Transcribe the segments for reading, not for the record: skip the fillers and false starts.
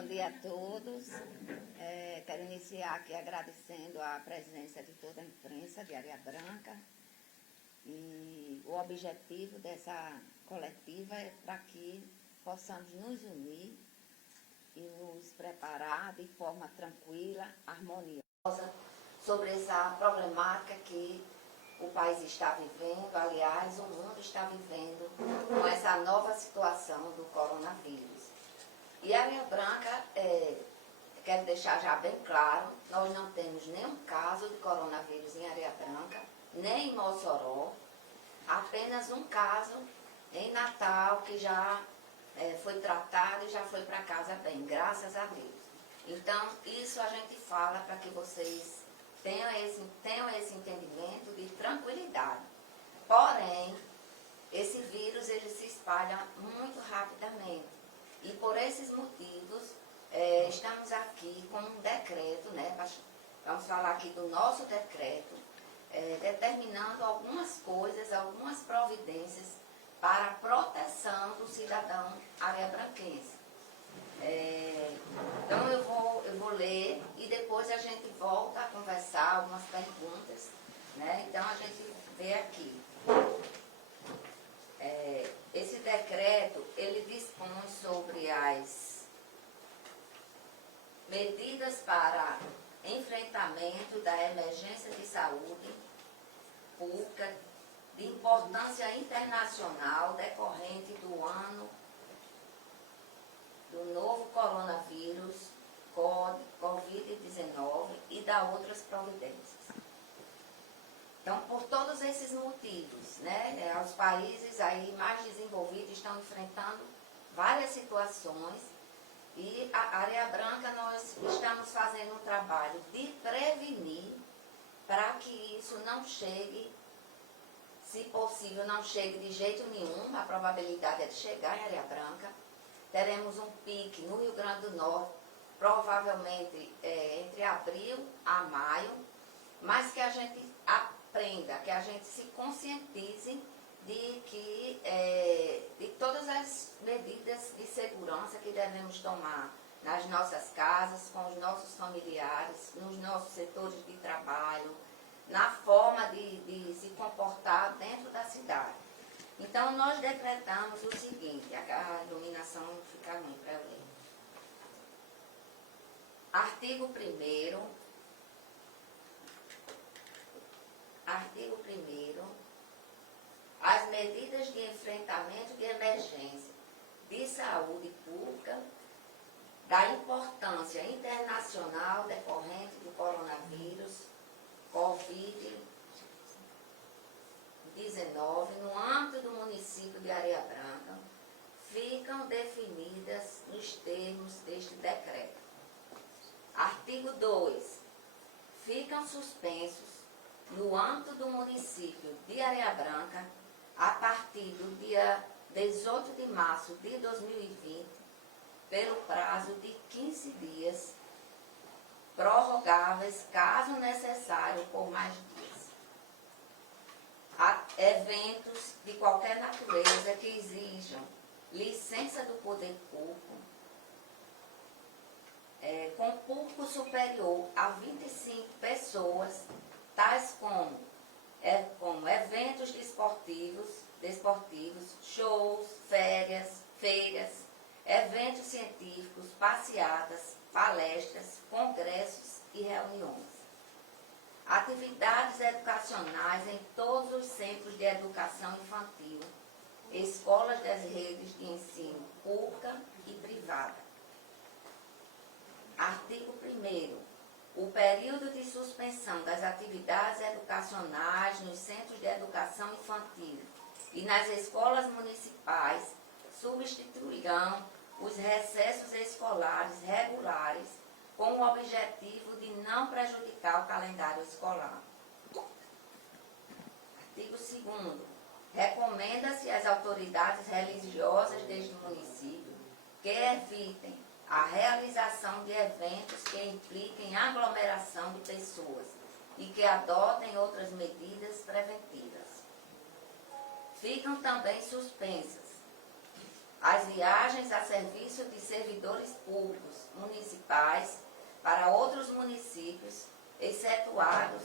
Bom dia a todos. Quero iniciar aqui agradecendo a presença de toda a imprensa de Areia Branca. E o objetivo dessa coletiva é para que possamos nos unir e nos preparar de forma tranquila, harmoniosa, sobre essa problemática que o país está vivendo, aliás, o mundo está vivendo com essa nova situação do coronavírus. E a Areia Branca, quero deixar já bem claro, nós não temos nenhum caso de coronavírus em Areia Branca, nem em Mossoró, apenas um caso em Natal que já foi tratado e já foi para casa bem, graças a Deus. Então, isso a gente fala para que vocês tenham esse entendimento de tranquilidade. Porém, esse vírus ele se espalha muito rapidamente. E por esses motivos, estamos aqui com um decreto, né? Vamos falar aqui do nosso decreto, determinando algumas coisas, algumas providências para a proteção do cidadão areiabranquense. Então eu vou ler e depois a gente volta a conversar algumas perguntas, né? Então a gente vê aqui. Esse decreto, ele dispõe sobre as medidas para enfrentamento da emergência de saúde pública de importância internacional decorrente do ano do novo coronavírus, Covid-19 e da outras providências. Então, por todos esses motivos, né, os países aí mais desenvolvidos estão enfrentando várias situações e a Areia Branca nós estamos fazendo um trabalho de prevenir para que isso não chegue, se possível, não chegue de jeito nenhum, a probabilidade é de chegar em Areia Branca. Teremos um pique no Rio Grande do Norte, provavelmente entre abril a maio, mas que a gente aprenda, que a gente se conscientize de todas as medidas de segurança que devemos tomar nas nossas casas, com os nossos familiares, nos nossos setores de trabalho, na forma de se comportar dentro da cidade. Então, nós decretamos o seguinte, a iluminação fica ruim para eu ler. Artigo 1º. Artigo 1º. As medidas de enfrentamento de emergência de saúde pública da importância internacional decorrente do coronavírus, Covid-19, no âmbito do município de Areia Branca, ficam definidas nos termos deste decreto. Artigo 2. Ficam suspensos, no âmbito do município de Areia Branca, a partir do dia 18 de março de 2020, pelo prazo de 15 dias, prorrogáveis, caso necessário, por mais dias. Eventos de qualquer natureza que exijam licença do poder público, com público superior a 25 pessoas, tais como eventos desportivos, shows, feiras, eventos científicos, passeatas, palestras, congressos e reuniões. Atividades educacionais em todos os centros de educação infantil, escolas das redes de ensino pública e privada. Artigo 1º. O período de suspensão das atividades educacionais nos centros de educação infantil e nas escolas municipais substituirão os recessos escolares regulares com o objetivo de não prejudicar o calendário escolar. Artigo 2º. Recomenda-se às autoridades religiosas deste município que evitem a realização de eventos que impliquem aglomeração de pessoas e que adotem outras medidas preventivas. Ficam também suspensas as viagens a serviço de servidores públicos municipais para outros municípios, excetuados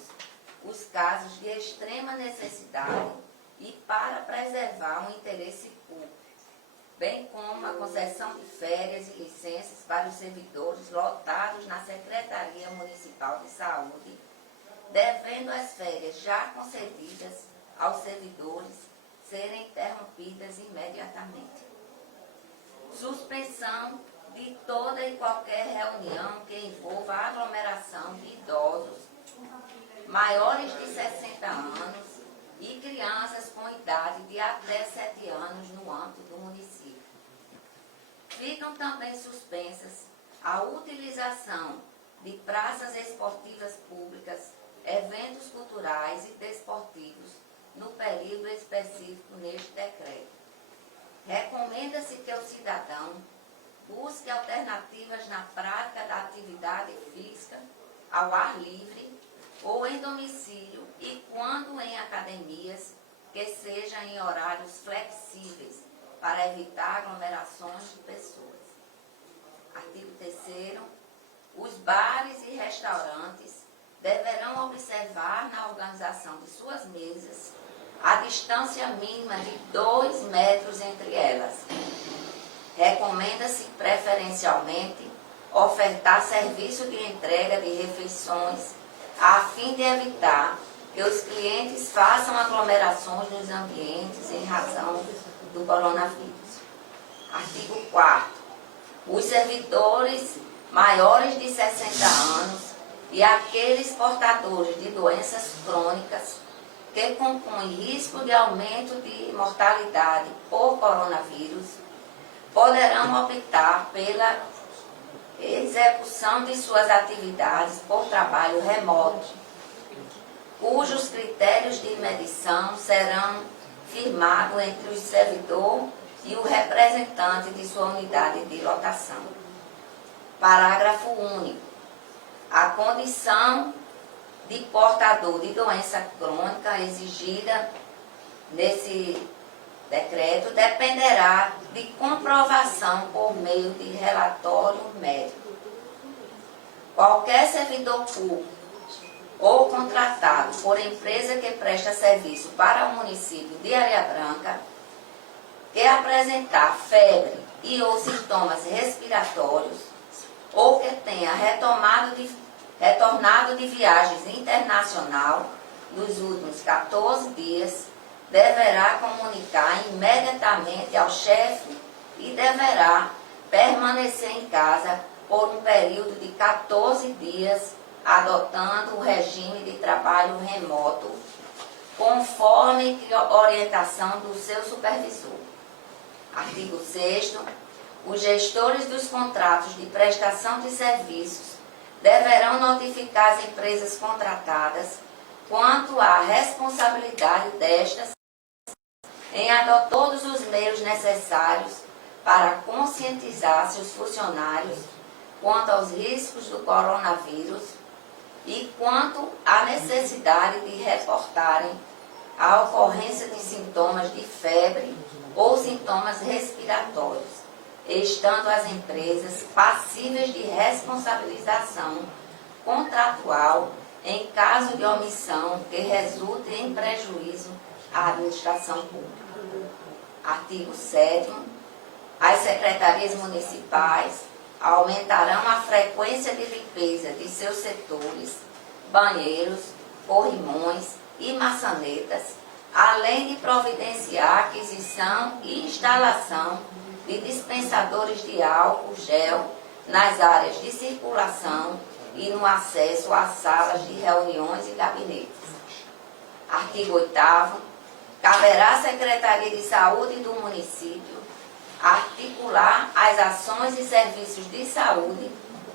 os casos de extrema necessidade e para preservar o interesse público, bem como a concessão de férias e licenças para os servidores lotados na Secretaria Municipal de Saúde, devendo as férias já concedidas aos servidores serem interrompidas imediatamente. Suspensão de toda e qualquer reunião que envolva a aglomeração de idosos maiores de 60 anos e crianças com idade de até 7 anos no âmbito do município. Ficam também suspensas a utilização de praças esportivas públicas, eventos culturais e desportivos no período específico neste decreto. Recomenda-se que o cidadão busque alternativas na prática da atividade física ao ar livre ou em domicílio e quando em academias, que seja em horários flexíveis para evitar aglomerações de pessoas. Artigo 3º. Os bares e restaurantes deverão observar na organização de suas mesas a distância mínima de 2 metros entre elas. Recomenda-se preferencialmente ofertar serviço de entrega de refeições a fim de evitar que os clientes façam aglomerações nos ambientes em razão do coronavírus. Artigo 4º. Os servidores maiores de 60 anos e aqueles portadores de doenças crônicas que compõem risco de aumento de mortalidade por coronavírus poderão optar pela execução de suas atividades por trabalho remoto, cujos critérios de medição serão firmados entre o servidor e o representante de sua unidade de lotação. Parágrafo único. A condição de portador de doença crônica exigida nesse decreto dependerá de comprovação por meio de relatório médico. Qualquer servidor público ou contratado por empresa que presta serviço para o município de Areia Branca que apresentar febre e ou sintomas respiratórios ou que tenha retornado de viagens internacional nos últimos 14 dias deverá comunicar imediatamente ao chefe e deverá permanecer em casa por um período de 14 dias, adotando o regime de trabalho remoto, conforme orientação do seu supervisor. Artigo 6º. Os gestores dos contratos de prestação de serviços deverão notificar as empresas contratadas quanto à responsabilidade destas em adotar todos os meios necessários para conscientizar seus funcionários quanto aos riscos do coronavírus e quanto à necessidade de reportarem a ocorrência de sintomas de febre ou sintomas respiratórios, estando as empresas passíveis de responsabilização contratual em caso de omissão que resulte em prejuízo à administração pública. Artigo 7º. As secretarias municipais aumentarão a frequência de limpeza de seus setores, banheiros, corrimões e maçanetas, além de providenciar a aquisição e instalação de dispensadores de álcool gel nas áreas de circulação e no acesso às salas de reuniões e gabinetes. Artigo 8º. Caberá à Secretaria de Saúde do município articular as ações e serviços de saúde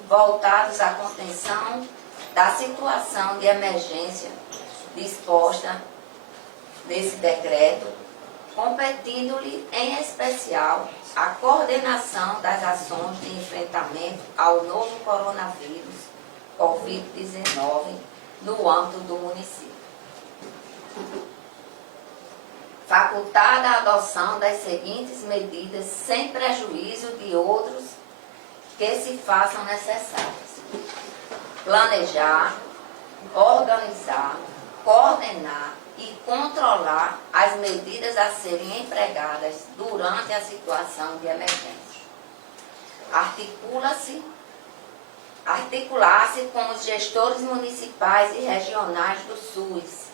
voltados à contenção da situação de emergência disposta nesse decreto, competindo-lhe em especial a coordenação das ações de enfrentamento ao novo coronavírus Covid-19 no âmbito do município. facultada a adoção das seguintes medidas sem prejuízo de outros que se façam necessárias: planejar, organizar, coordenar e controlar as medidas a serem empregadas durante a situação de emergência. Articular-se com os gestores municipais e regionais do SUS,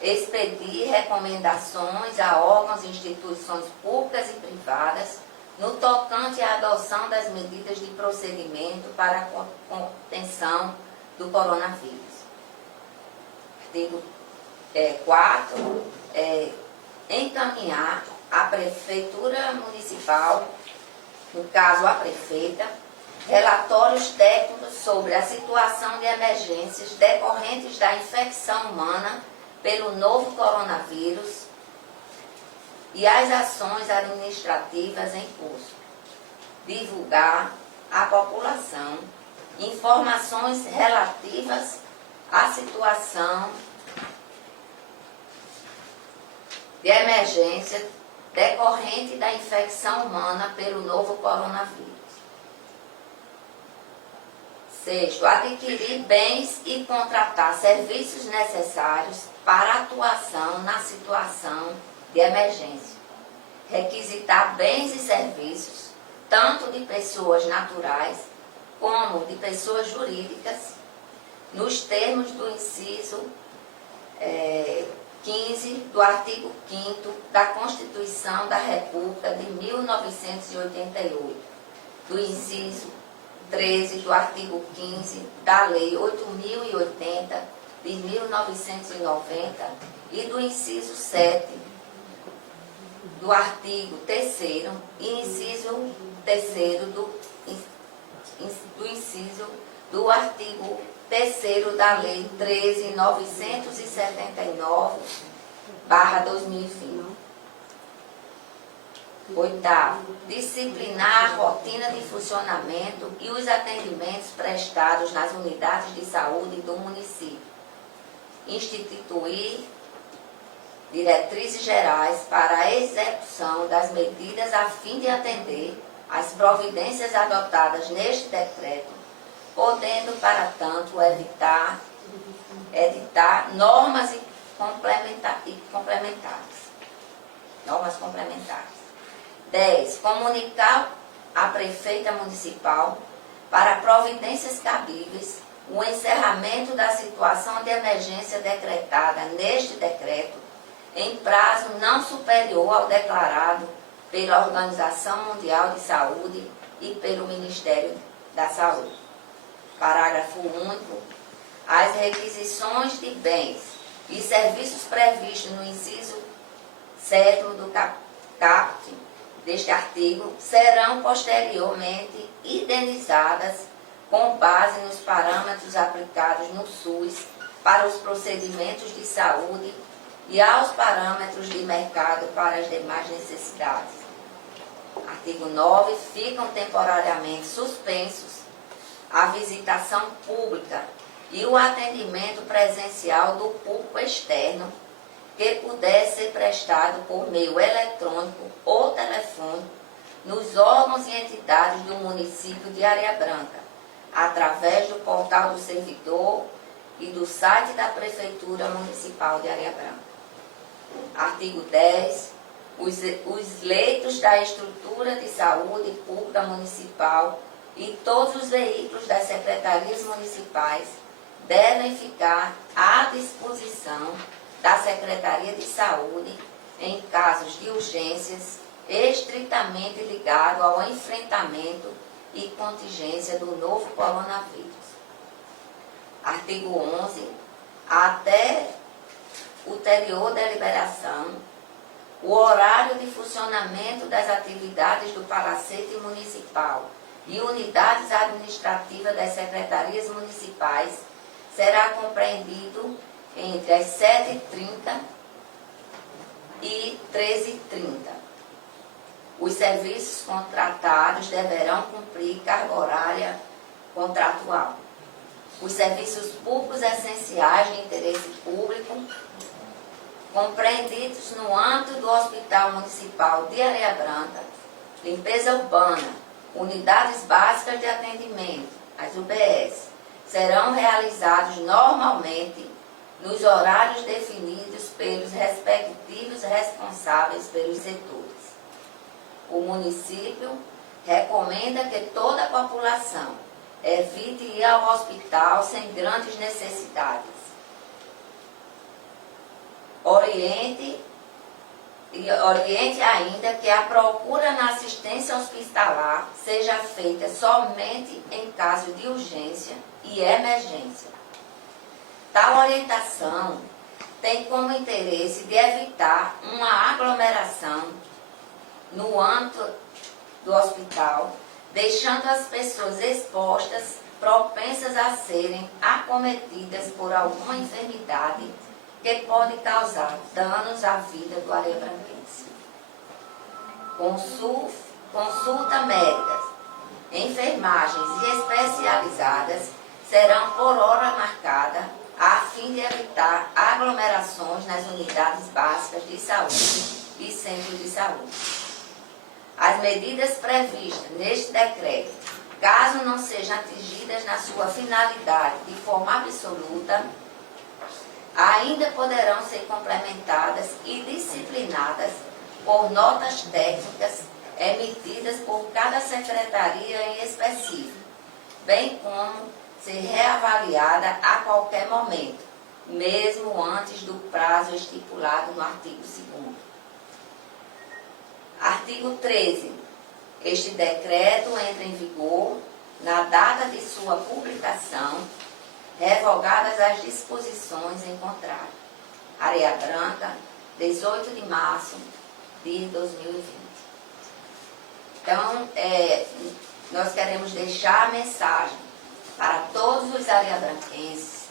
expedir recomendações a órgãos e instituições públicas e privadas no tocante à adoção das medidas de procedimento para a contenção do coronavírus. Artigo 4. Encaminhar à Prefeitura Municipal, no caso a prefeita, relatórios técnicos sobre a situação de emergências decorrentes da infecção humana pelo novo coronavírus e as ações administrativas em curso. Divulgar à população informações relativas à situação de emergência decorrente da infecção humana pelo novo coronavírus. 6. Adquirir bens e contratar serviços necessários para atuação na situação de emergência. Requisitar bens e serviços, tanto de pessoas naturais como de pessoas jurídicas, nos termos do inciso 15 do artigo 5º da Constituição da República de 1988, do inciso 13 do artigo 15 da Lei 8.080 de 1990 e do inciso 7 do artigo 3º e inciso 3º do inciso do artigo 3º da Lei 13.979/2020. 8. Disciplinar a rotina de funcionamento e os atendimentos prestados nas unidades de saúde do município. Instituir diretrizes gerais para a execução das medidas a fim de atender às providências adotadas neste decreto, podendo, para tanto, editar normas complementares. 10. Comunicar à prefeita municipal, para providências cabíveis, o encerramento da situação de emergência decretada neste decreto em prazo não superior ao declarado pela Organização Mundial de Saúde e pelo Ministério da Saúde. Parágrafo único. As requisições de bens e serviços previstos no inciso 7º do caput deste artigo serão posteriormente indenizadas com base nos parâmetros aplicados no SUS para os procedimentos de saúde e aos parâmetros de mercado para as demais necessidades. Artigo 9. Ficam temporariamente suspensos a visitação pública e o atendimento presencial do público externo que puder ser prestado por meio eletrônico ou telefônico nos órgãos e entidades do município de Areia Branca, através do portal do servidor e do site da Prefeitura Municipal de Areia Branca. Artigo 10. Os leitos da estrutura de saúde pública municipal e todos os veículos das secretarias municipais devem ficar à disposição da Secretaria de Saúde em casos de urgências estritamente ligado ao enfrentamento e contingência do novo coronavírus. Artigo 11. Até ulterior deliberação, o horário de funcionamento das atividades do Palacete Municipal e unidades administrativas das secretarias municipais será compreendido entre as 7h30 e 13h30. Os serviços contratados deverão cumprir carga horária contratual. Os serviços públicos essenciais de interesse público, compreendidos no âmbito do Hospital Municipal de Areia Branca, limpeza urbana, unidades básicas de atendimento, as UBS, serão realizados normalmente nos horários definidos pelos respectivos responsáveis pelos setores. O município recomenda que toda a população evite ir ao hospital sem grandes necessidades. Oriente ainda que a procura na assistência hospitalar seja feita somente em caso de urgência e emergência. Tal orientação tem como interesse de evitar uma aglomeração no âmbito do hospital, deixando as pessoas expostas, propensas a serem acometidas por alguma enfermidade que pode causar danos à vida do areabranquense. Consulta médicas, enfermagens especializadas serão por hora marcada a fim de evitar aglomerações nas unidades básicas de saúde e centros de saúde. As medidas previstas neste decreto, caso não sejam atingidas na sua finalidade de forma absoluta, ainda poderão ser complementadas e disciplinadas por notas técnicas emitidas por cada secretaria em específico, bem como ser reavaliada a qualquer momento, mesmo antes do prazo estipulado no artigo 2º. Artigo 13. Este decreto entra em vigor na data de sua publicação, revogadas as disposições em contrário. Areia Branca, 18 de março de 2020. Então, nós queremos deixar a mensagem para todos os areabranquenses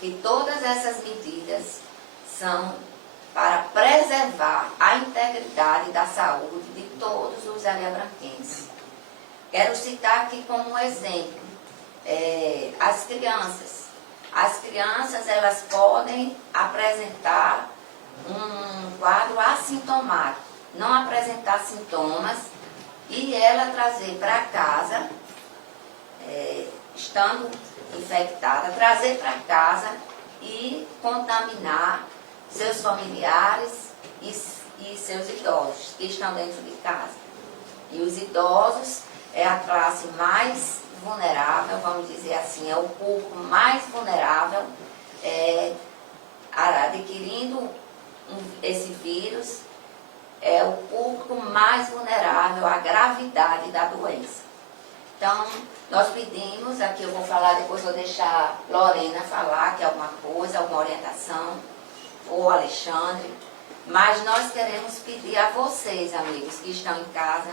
que todas essas medidas são para preservar a integridade da saúde de todos os areabranquenses. Quero citar aqui como exemplo as crianças. As crianças, elas podem apresentar um quadro assintomático, não apresentar sintomas e ela trazer para casa, estando infectada, trazer para casa e contaminar seus familiares e seus idosos que estão dentro de casa. E os idosos é a classe mais vulnerável, vamos dizer assim, é o público mais vulnerável, adquirindo esse vírus, é o público mais vulnerável à gravidade da doença. Então, nós pedimos, aqui eu vou falar, depois vou deixar Lorena falar, que é alguma coisa, alguma orientação, ou Alexandre, mas nós queremos pedir a vocês, amigos, que estão em casa,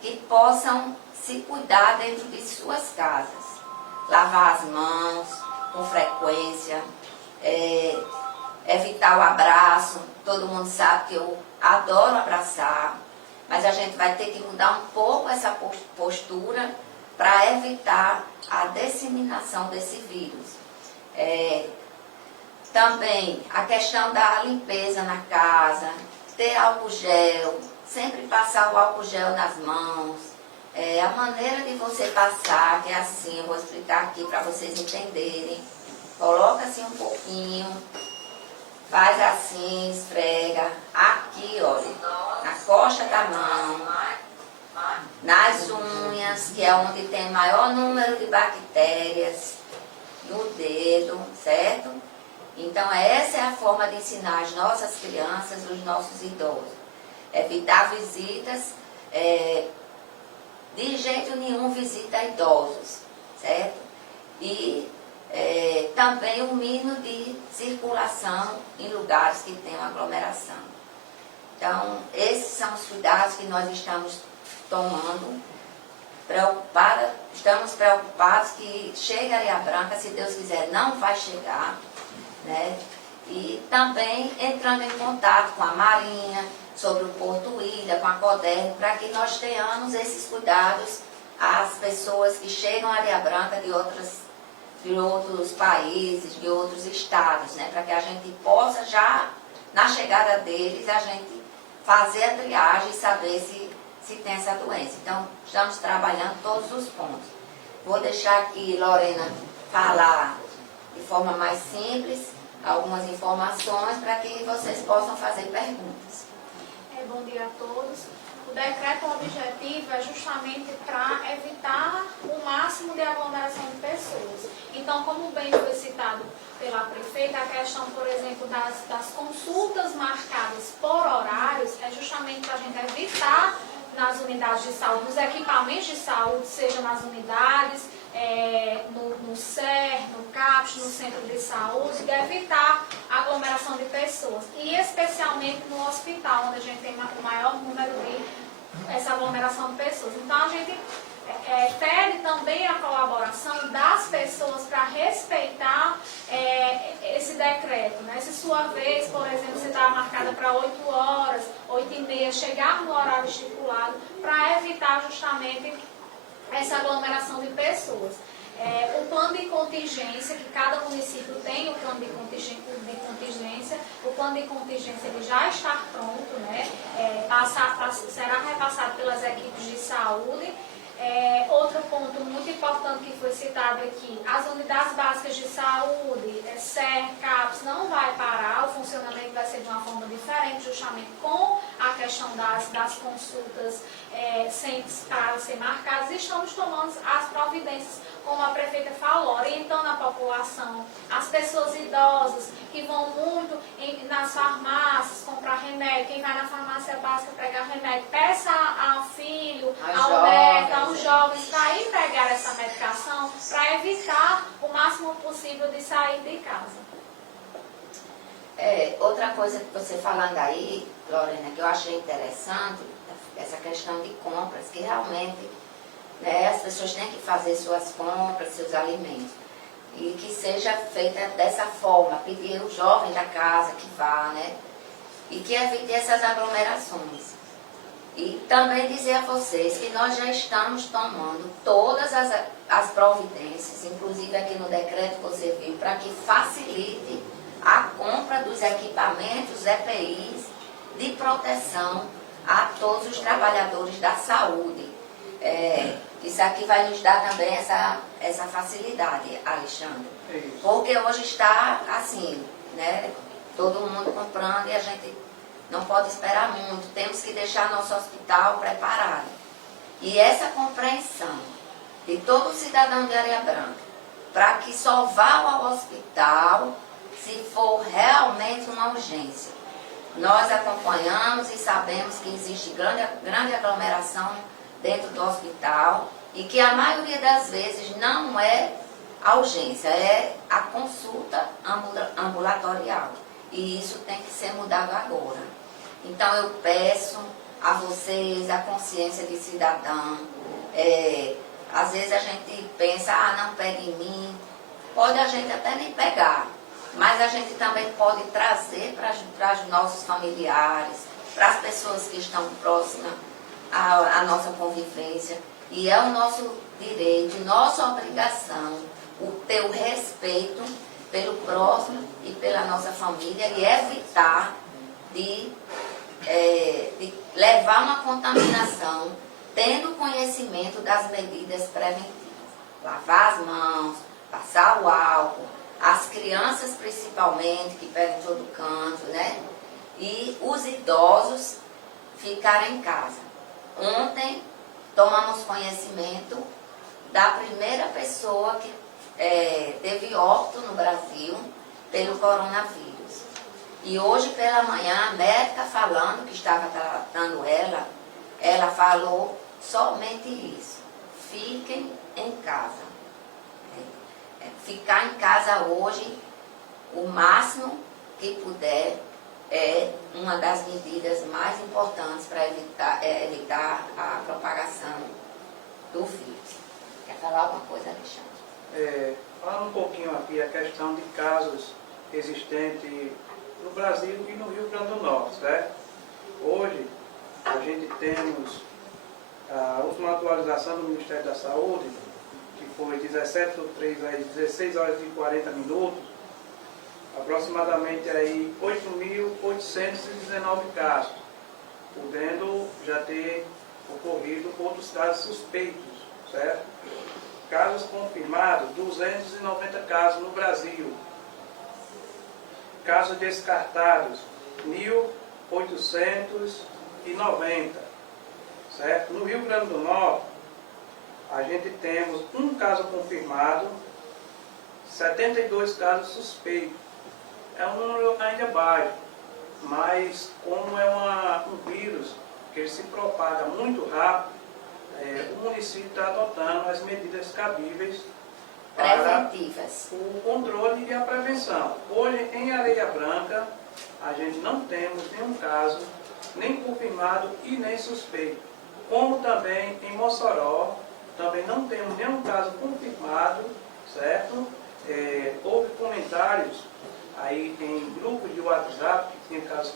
que possam se cuidar dentro de suas casas. Lavar as mãos com frequência, evitar o abraço. Todo mundo sabe que eu adoro abraçar, mas a gente vai ter que mudar um pouco essa postura para evitar a disseminação desse vírus. Também a questão da limpeza na casa, ter álcool gel, sempre passar o álcool gel nas mãos. A maneira de você passar, que é assim, eu vou explicar aqui para vocês entenderem. Coloca assim um pouquinho, faz assim, esfrega, aqui, olha, na costa da mão, nas unhas, que é onde tem o maior número de bactérias, no dedo, certo? Então, essa é a forma de ensinar as nossas crianças, os nossos idosos. Evitar visitas, de jeito nenhum visita idosos, certo? E também o mínimo de circulação em lugares que tenham aglomeração. Então, esses são os cuidados que nós estamos tomando. Estamos preocupados que chegue a Areia Branca, se Deus quiser, não vai chegar, né? E também entrando em contato com a Marinha, sobre o Porto Ilha, com a CODERN, para que nós tenhamos esses cuidados às pessoas que chegam a Areia Branca de outros países, de outros estados, né? Para que a gente possa já na chegada deles, a gente fazer a triagem e saber se tem essa doença. Então, estamos trabalhando todos os pontos. Vou deixar aqui Lorena falar de forma mais simples algumas informações para que vocês possam fazer perguntas. Bom dia a todos. O decreto objetivo é justamente para evitar o máximo de aglomeração de pessoas. Então, como bem foi citado pela prefeita, a questão, por exemplo, das consultas marcadas por horários é justamente para a gente evitar nas unidades de saúde, nos equipamentos de saúde, seja nas unidades, no SER, no CAPS, no centro de saúde, de evitar a aglomeração de pessoas. E especialmente no hospital, onde a gente tem o maior número de essa aglomeração de pessoas. Então a gente pede também a colaboração das pessoas para respeitar esse decreto, né? Se sua vez, por exemplo, você está marcada para 8 horas, 8h30, chegar no horário estipulado, para evitar justamente essa aglomeração de pessoas. O plano de contingência, que cada município tem o plano de contingência, o plano de contingência ele já está pronto, né? Será repassado pelas equipes de saúde. Outro ponto muito importante que foi citado aqui, as unidades básicas de saúde, SER, CAPS, não vai parar, o funcionamento vai ser de uma forma diferente, justamente com a questão das consultas para ser marcadas. Estamos tomando as providências, como a prefeita falou, orientando a população, as pessoas idosas que vão muito nas farmácias comprar remédio, quem vai na farmácia básica pegar remédio, peça ao filho, ao médico, aos jovens para ir pegar essa medicação, para evitar o máximo possível de sair de casa. Outra coisa que você falando aí, Lorena, que eu achei interessante, essa questão de compras, que realmente as pessoas têm que fazer suas compras, seus alimentos, e que seja feita dessa forma, pedir o jovem da casa que vá, né? E que evite essas aglomerações. E também dizer a vocês que nós já estamos tomando todas as providências, inclusive aqui no decreto você viu, para que facilite a compra dos equipamentos EPIs de proteção a todos os trabalhadores da saúde. Isso aqui vai nos dar também essa facilidade, Alexandre. Porque hoje está assim, né? Todo mundo comprando e a gente não pode esperar muito. Temos que deixar nosso hospital preparado. E essa compreensão de todo cidadão de Areia Branca, para que só vá ao hospital se for realmente uma urgência. Nós acompanhamos e sabemos que existe grande aglomeração dentro do hospital e que a maioria das vezes não é a urgência, é a consulta ambulatorial. E isso tem que ser mudado agora. Então eu peço a vocês a consciência de cidadão. Às vezes a gente pensa, não pega em mim. Pode a gente até nem pegar, mas a gente também pode trazer para os nossos familiares, para as pessoas que estão próximas à nossa convivência. E é o nosso direito, nossa obrigação, ter o respeito pelo próximo e pela nossa família e evitar de levar uma contaminação, tendo conhecimento das medidas preventivas. Lavar as mãos, passar o álcool, as crianças principalmente, que pegam em todo canto, né? E os idosos ficarem em casa. Ontem tomamos conhecimento da primeira pessoa que teve óbito no Brasil pelo coronavírus. E hoje pela manhã, a médica falando que estava tratando ela falou somente isso. Fiquem em casa. Ficar em casa hoje, o máximo que puder, é uma das medidas mais importantes para evitar a propagação do vírus. Quer falar alguma coisa, Alexandre? Falando um pouquinho aqui a questão de casos existentes no Brasil e no Rio Grande do Norte, certo? Hoje, a gente temos a última atualização do Ministério da Saúde, que foi 17/3 às 16 horas e 40 minutos. aproximadamente aí 8.819 casos, podendo já ter ocorrido outros casos suspeitos, certo? Casos confirmados, 290 casos no Brasil. Casos descartados, 1.890, certo? No Rio Grande do Norte, a gente temos um caso confirmado, 72 casos suspeitos. É um número ainda baixo, mas como é um vírus que ele se propaga muito rápido, o município está adotando as medidas cabíveis para Preventivas. o controle e a prevenção. Hoje, em Areia Branca, a gente não temos nenhum caso, nem confirmado e nem suspeito. Como também em Mossoró, também não temos nenhum caso confirmado, certo? Houve comentários aí em grupos de WhatsApp que tinha casos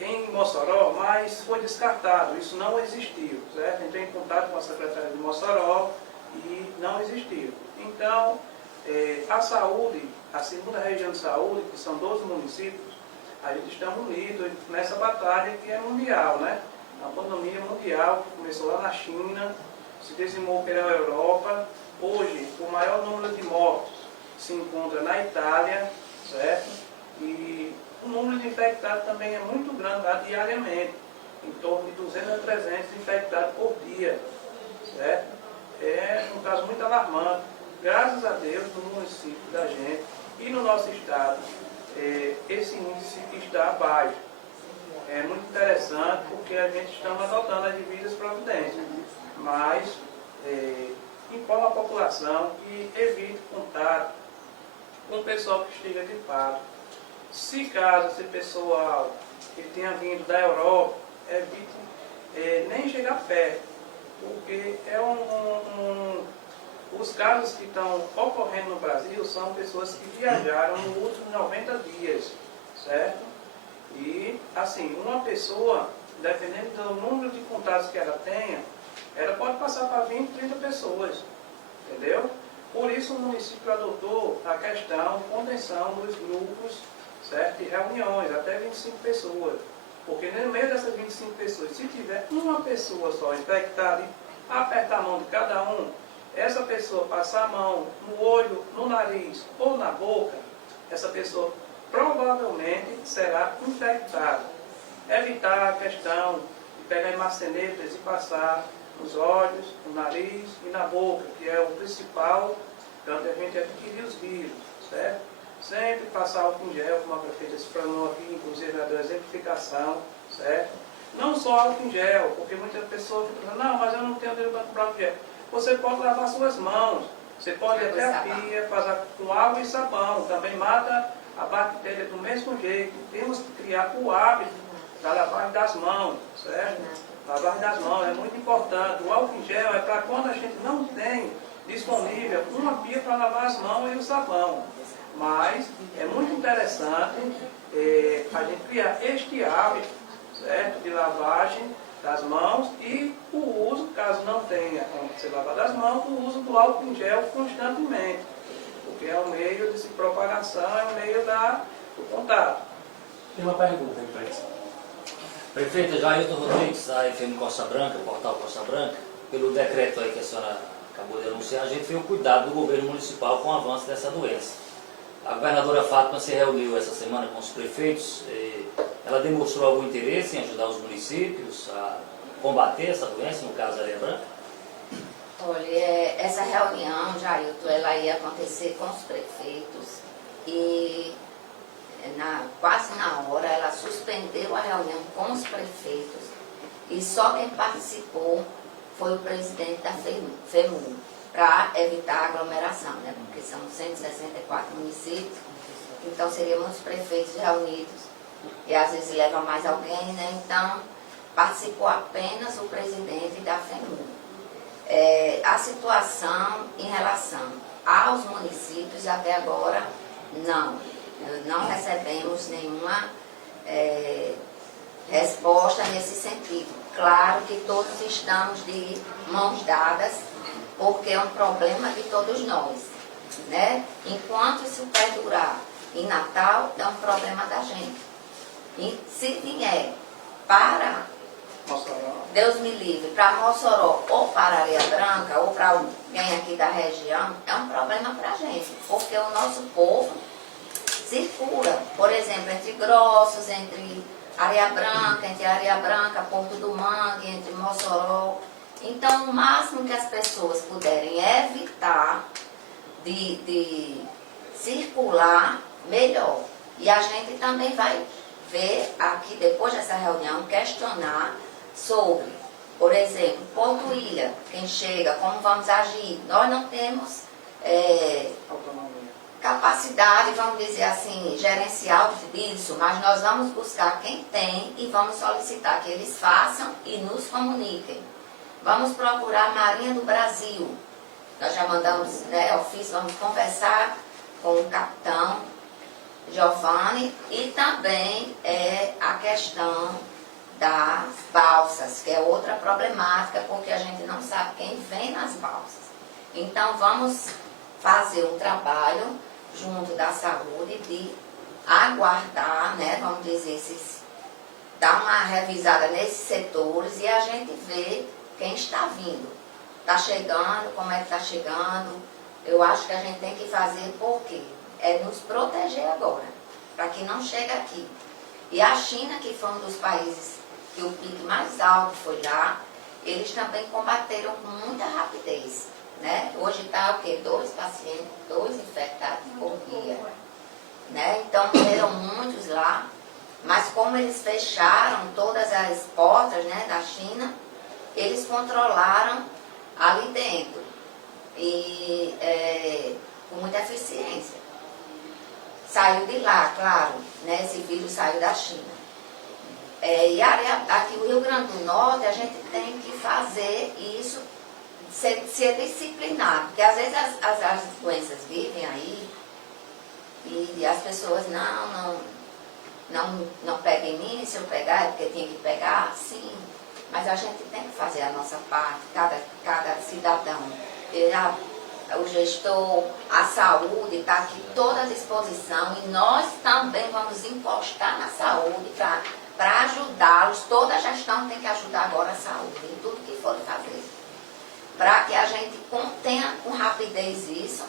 em Mossoró, mas foi descartado, isso não existiu, certo? Entrei em contato com a secretária de Mossoró e não existiu. Então, a saúde, a segunda região de saúde, que são 12 municípios, a gente está unido nessa batalha que é mundial, né? A pandemia mundial que começou lá na China, se dizimou pela Europa. Hoje, o maior número de mortos se encontra na Itália, certo? E o número de infectados também é muito grande lá diariamente, em torno de 200 a 300 infectados por dia, certo? É um caso muito alarmante. Graças a Deus, no município da gente e no nosso estado, esse índice está abaixo. É muito interessante porque a gente está adotando as devidas providências, mas informa a população que evite contato com o pessoal que esteja gripado. Se caso esse pessoal que tenha vindo da Europa, evite nem chegar perto, porque os casos que estão ocorrendo no Brasil são pessoas que viajaram nos últimos 90 dias, certo? E, assim, uma pessoa, dependendo do número de contatos que ela tenha, ela pode passar para 20, 30 pessoas, entendeu? Por isso o município adotou a questão de contenção dos grupos, certo? De reuniões, até 25 pessoas. Porque no meio dessas 25 pessoas, se tiver uma pessoa só infectada, apertar a mão de cada um, essa pessoa passar a mão no olho, no nariz ou na boca, essa pessoa provavelmente será infectada. Evitar a questão de pegar maçanetas e passar nos olhos, no nariz e na boca, que é o principal onde a gente adquirir os vírus, certo? Sempre passar álcool em gel, como a prefeita explanou aqui, inclusive a da exemplificação, certo? Não só álcool em gel, porque muitas pessoas ficam dizendo, não, mas eu não tenho dinheiro para comprar álcool em gel. Você pode lavar suas mãos, você pode ir até a pia, fazer com água e sabão, também mata a bactéria do mesmo jeito. Temos que criar o hábito da lavagem das mãos, certo? Lavagem das mãos é muito importante. O álcool em gel é para quando a gente não tem disponível uma pia para lavar as mãos e o sabão. Mas é muito interessante a gente criar este hábito, certo? De lavagem das mãos e o uso, caso não tenha como se lavar das mãos, o uso do álcool em gel constantemente. Porque é o meio de se propagação, é o meio do contato. Tem uma pergunta aí para isso. Prefeita Jailton Rodrigues, da FM Costa Branca, portal Costa Branca, pelo decreto aí que a senhora acabou de anunciar, a gente viu o cuidado do governo municipal com o avanço dessa doença. A governadora Fátima se reuniu essa semana com os prefeitos, ela demonstrou algum interesse em ajudar os municípios a combater essa doença, no caso da Areia Branca? Olha, essa reunião, Jailton, ela ia acontecer com os prefeitos e quase na hora ela suspendeu a reunião com os prefeitos e só quem participou foi o presidente da FEMUN, para evitar a aglomeração, né? Porque são 164 municípios, então seríamos os prefeitos reunidos e às vezes leva mais alguém, né? Então participou apenas o presidente da FEMUN. A situação em relação aos municípios até agora não recebemos nenhuma resposta nesse sentido. Claro que todos estamos de mãos dadas, porque é um problema de todos nós, né? Enquanto isso perdurar, em Natal, é um problema da gente. E se vier para, Mossoró. Deus me livre, para Mossoró ou para Areia Branca ou para alguém aqui da região, é um problema para a gente, porque o nosso povo circula, por exemplo, entre Grossos, entre Areia Branca, Porto do Mangue, entre Mossoró. Então, o máximo que as pessoas puderem evitar de circular, melhor. E a gente também vai ver aqui, depois dessa reunião, questionar sobre, por exemplo, Porto Ilha, quem chega, como vamos agir. Nós não temos Autonomia. capacidade, vamos dizer assim, gerencial disso, mas nós vamos buscar quem tem e vamos solicitar que eles façam e nos comuniquem. Vamos procurar a Marinha do Brasil. Nós já mandamos ofício, vamos conversar com o capitão Giovanni e também a questão das balsas, que é outra problemática, porque a gente não sabe quem vem nas balsas. Então, vamos fazer um trabalho junto da saúde de aguardar, vamos dizer, dar uma revisada nesses setores e a gente ver quem está vindo. Está chegando, como é que está chegando. Eu acho que a gente tem que fazer por quê? É nos proteger agora, para que não chegue aqui. E a China, que foi um dos países que o pico mais alto foi lá, eles também combateram com muita rapidez. Hoje está o quê? 2 pacientes, 2 infectados por dia. Então morreram muitos lá, mas como eles fecharam todas as portas da China, eles controlaram ali dentro e com muita eficiência. Saiu de lá, claro, esse vírus saiu da China. E aqui o Rio Grande do Norte, a gente tem que fazer isso, ser disciplinado, porque às vezes as doenças vivem aí e as pessoas não pegam em mim, se eu pegar é porque tinha que pegar, sim, mas a gente tem que fazer a nossa parte, cada cidadão, o gestor, a saúde está aqui toda à disposição e nós também vamos impostar na saúde para ajudá-los. Toda a gestão tem que ajudar agora a saúde, em tudo que for fazer, para que a gente contenha com rapidez isso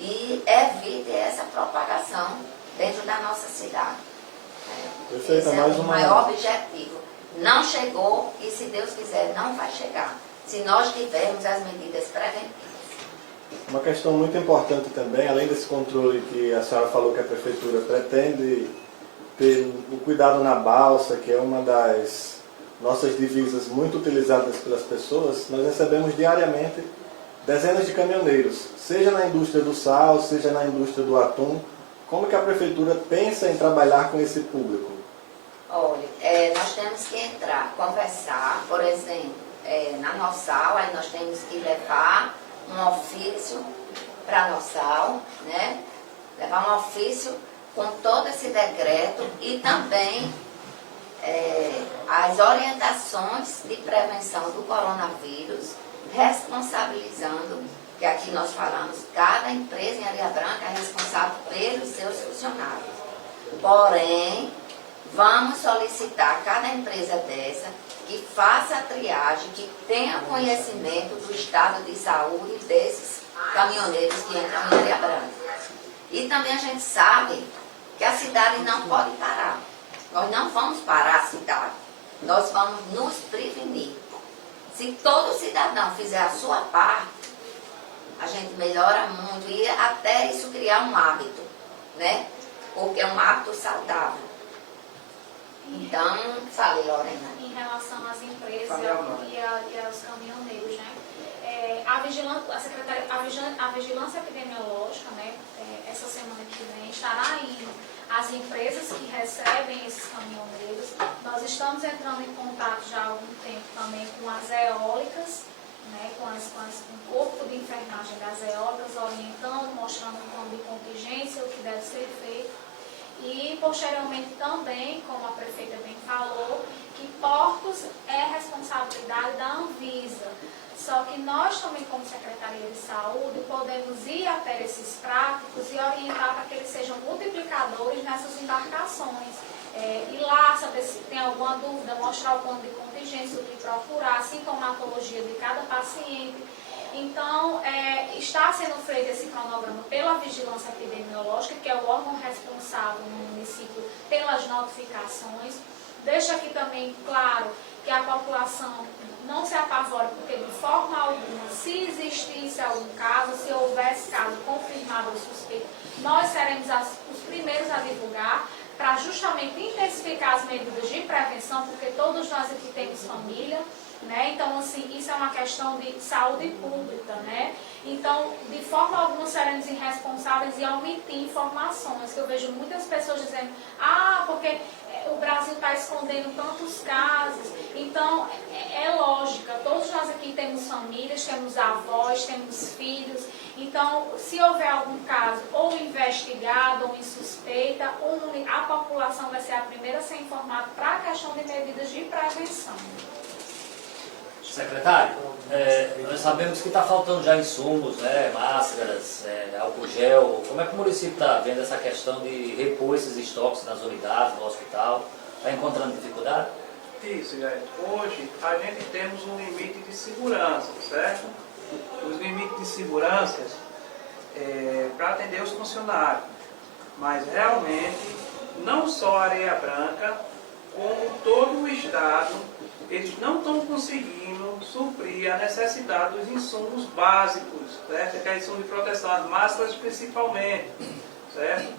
e evite essa propagação dentro da nossa cidade. Esse é o maior objetivo. Não chegou e, se Deus quiser, não vai chegar, se nós tivermos as medidas preventivas. Uma questão muito importante também, além desse controle que a senhora falou que a Prefeitura pretende ter o cuidado na balsa, que é uma das nossas divisas muito utilizadas pelas pessoas, nós recebemos diariamente dezenas de caminhoneiros, seja na indústria do sal, seja na indústria do atum. Como que a Prefeitura pensa em trabalhar com esse público? Olha, nós temos que entrar, conversar, por exemplo, na Nossal, aí nós temos que levar um ofício para a Nossal, levar um ofício com todo esse decreto e também as orientações de prevenção do coronavírus, responsabilizando, que aqui nós falamos, cada empresa em Areia Branca é responsável pelos seus funcionários. Porém, vamos solicitar a cada empresa dessa que faça a triagem, que tenha conhecimento do estado de saúde desses caminhoneiros que entram em Areia Branca. E também a gente sabe que a cidade não pode parar. Nós não vamos parar a cidade. Nós vamos nos prevenir. Se todo cidadão fizer a sua parte, a gente melhora muito e até isso criar um hábito, Porque é um hábito saudável. Então, fale, Lorena. Em relação às empresas e aos caminhoneiros, a vigilância epidemiológica, essa semana que vem, estará indo às empresas que recebem esses caminhoneiros. Nós estamos entrando em contato já há algum tempo também com as eólicas, com o corpo de enfermagem das eólicas, orientando, mostrando o plano de contingência, o que deve ser feito. E posteriormente também, como a prefeita bem falou, que porcos é responsabilidade da Anvisa. Só que nós também, como Secretaria de Saúde, podemos ir até esses práticos e orientar para que eles sejam multiplicadores nessas embarcações. Ir lá, saber se tem alguma dúvida, mostrar o plano de contingência, o que procurar, a sintomatologia de cada paciente. Então, está sendo feito esse cronograma pela Vigilância Epidemiológica, que é o órgão responsável no município pelas notificações. Deixo aqui também claro que a população não se apavore, porque de forma alguma, se existisse algum caso, se houvesse caso confirmado ou suspeito, nós seremos os primeiros a divulgar, para justamente intensificar as medidas de prevenção, porque todos nós aqui temos família, né? Então, assim, isso é uma questão de saúde pública, né? Então, de forma alguma seremos irresponsáveis e omitir informações, que eu vejo muitas pessoas dizendo, porque o Brasil está escondendo tantos casos. Então, é lógica, todos nós aqui temos famílias, temos avós, temos filhos. Então, se houver algum caso ou investigado ou em suspeita, a população vai ser a primeira a ser informada para a questão de medidas de prevenção. Secretário, nós sabemos que está faltando já insumos, né, máscaras, álcool gel. Como é que o município está vendo essa questão de repor esses estoques nas unidades, no hospital? Está encontrando dificuldade? Isso, gente. Hoje a gente temos um limite de segurança, certo? Os limites de segurança para atender os funcionários. Mas realmente, não só a Areia Branca, como todo o Estado, eles não estão conseguindo suprir a necessidade dos insumos básicos, certo? Que é insumos de proteção, as máscaras principalmente, certo?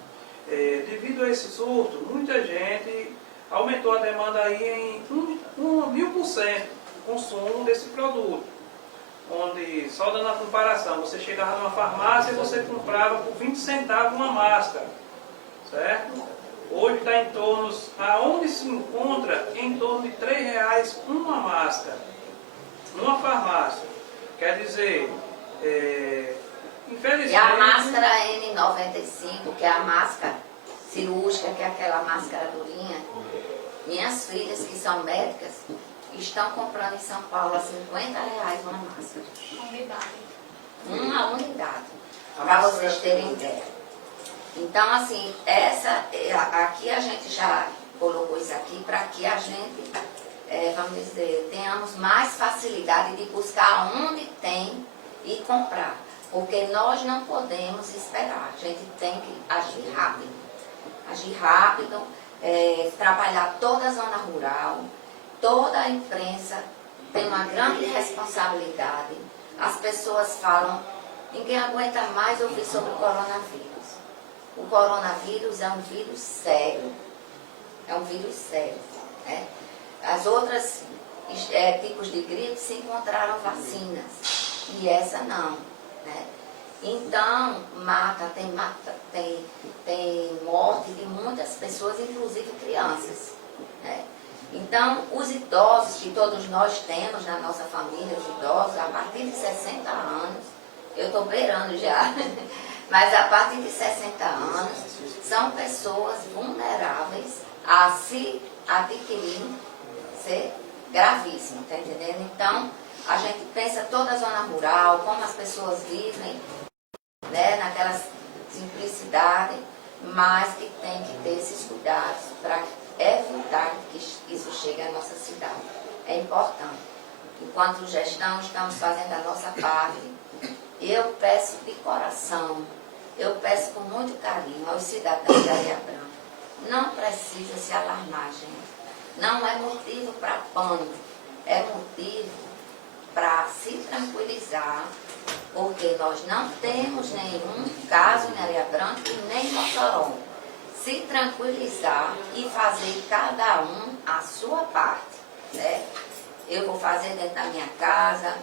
Devido a esse surto, muita gente aumentou a demanda aí em 1000% o consumo desse produto. Onde, só dando a comparação, você chegava numa farmácia e você comprava por 20 centavos uma máscara, certo? Hoje está em torno, aonde se encontra, em torno de R$3 uma máscara, numa farmácia. Quer dizer, infelizmente... E a máscara N95, que é a máscara cirúrgica, que é aquela máscara durinha, minhas filhas, que são médicas, estão comprando em São Paulo a R$50 uma máscara. Uma unidade, para vocês terem ideia. Então, assim, aqui a gente já colocou isso aqui para que a gente, vamos dizer, tenhamos mais facilidade de buscar onde tem e comprar. Porque nós não podemos esperar, a gente tem que agir rápido. Agir rápido, trabalhar toda a zona rural, toda a imprensa tem uma grande responsabilidade. As pessoas falam, ninguém aguenta mais ouvir sobre o coronavírus. O coronavírus é um vírus sério. É um vírus sério. Né? As outras tipos de gripe se encontraram vacinas. E essa não. Né? Então, tem morte de muitas pessoas, inclusive crianças. Né? Então, os idosos que todos nós temos na nossa família, os idosos, a partir de 60 anos, eu estou beirando já, mas a partir de 60 anos, são pessoas vulneráveis a se adquirir, ser gravíssimo, tá entendendo? Então, a gente pensa toda a zona rural, como as pessoas vivem, né, naquela simplicidade, mas que tem que ter esses cuidados para evitar que isso chegue à nossa cidade. É importante. Enquanto gestão, estamos fazendo a nossa parte. Eu peço de coração, eu peço com muito carinho aos cidadãos da Areia Branca, não precisa se alarmar, gente. Não é motivo para pânico, é motivo para se tranquilizar, porque nós não temos nenhum caso em Areia Branca e nem em Mossoró. Se tranquilizar e fazer cada um a sua parte, né? Eu vou fazer dentro da minha casa,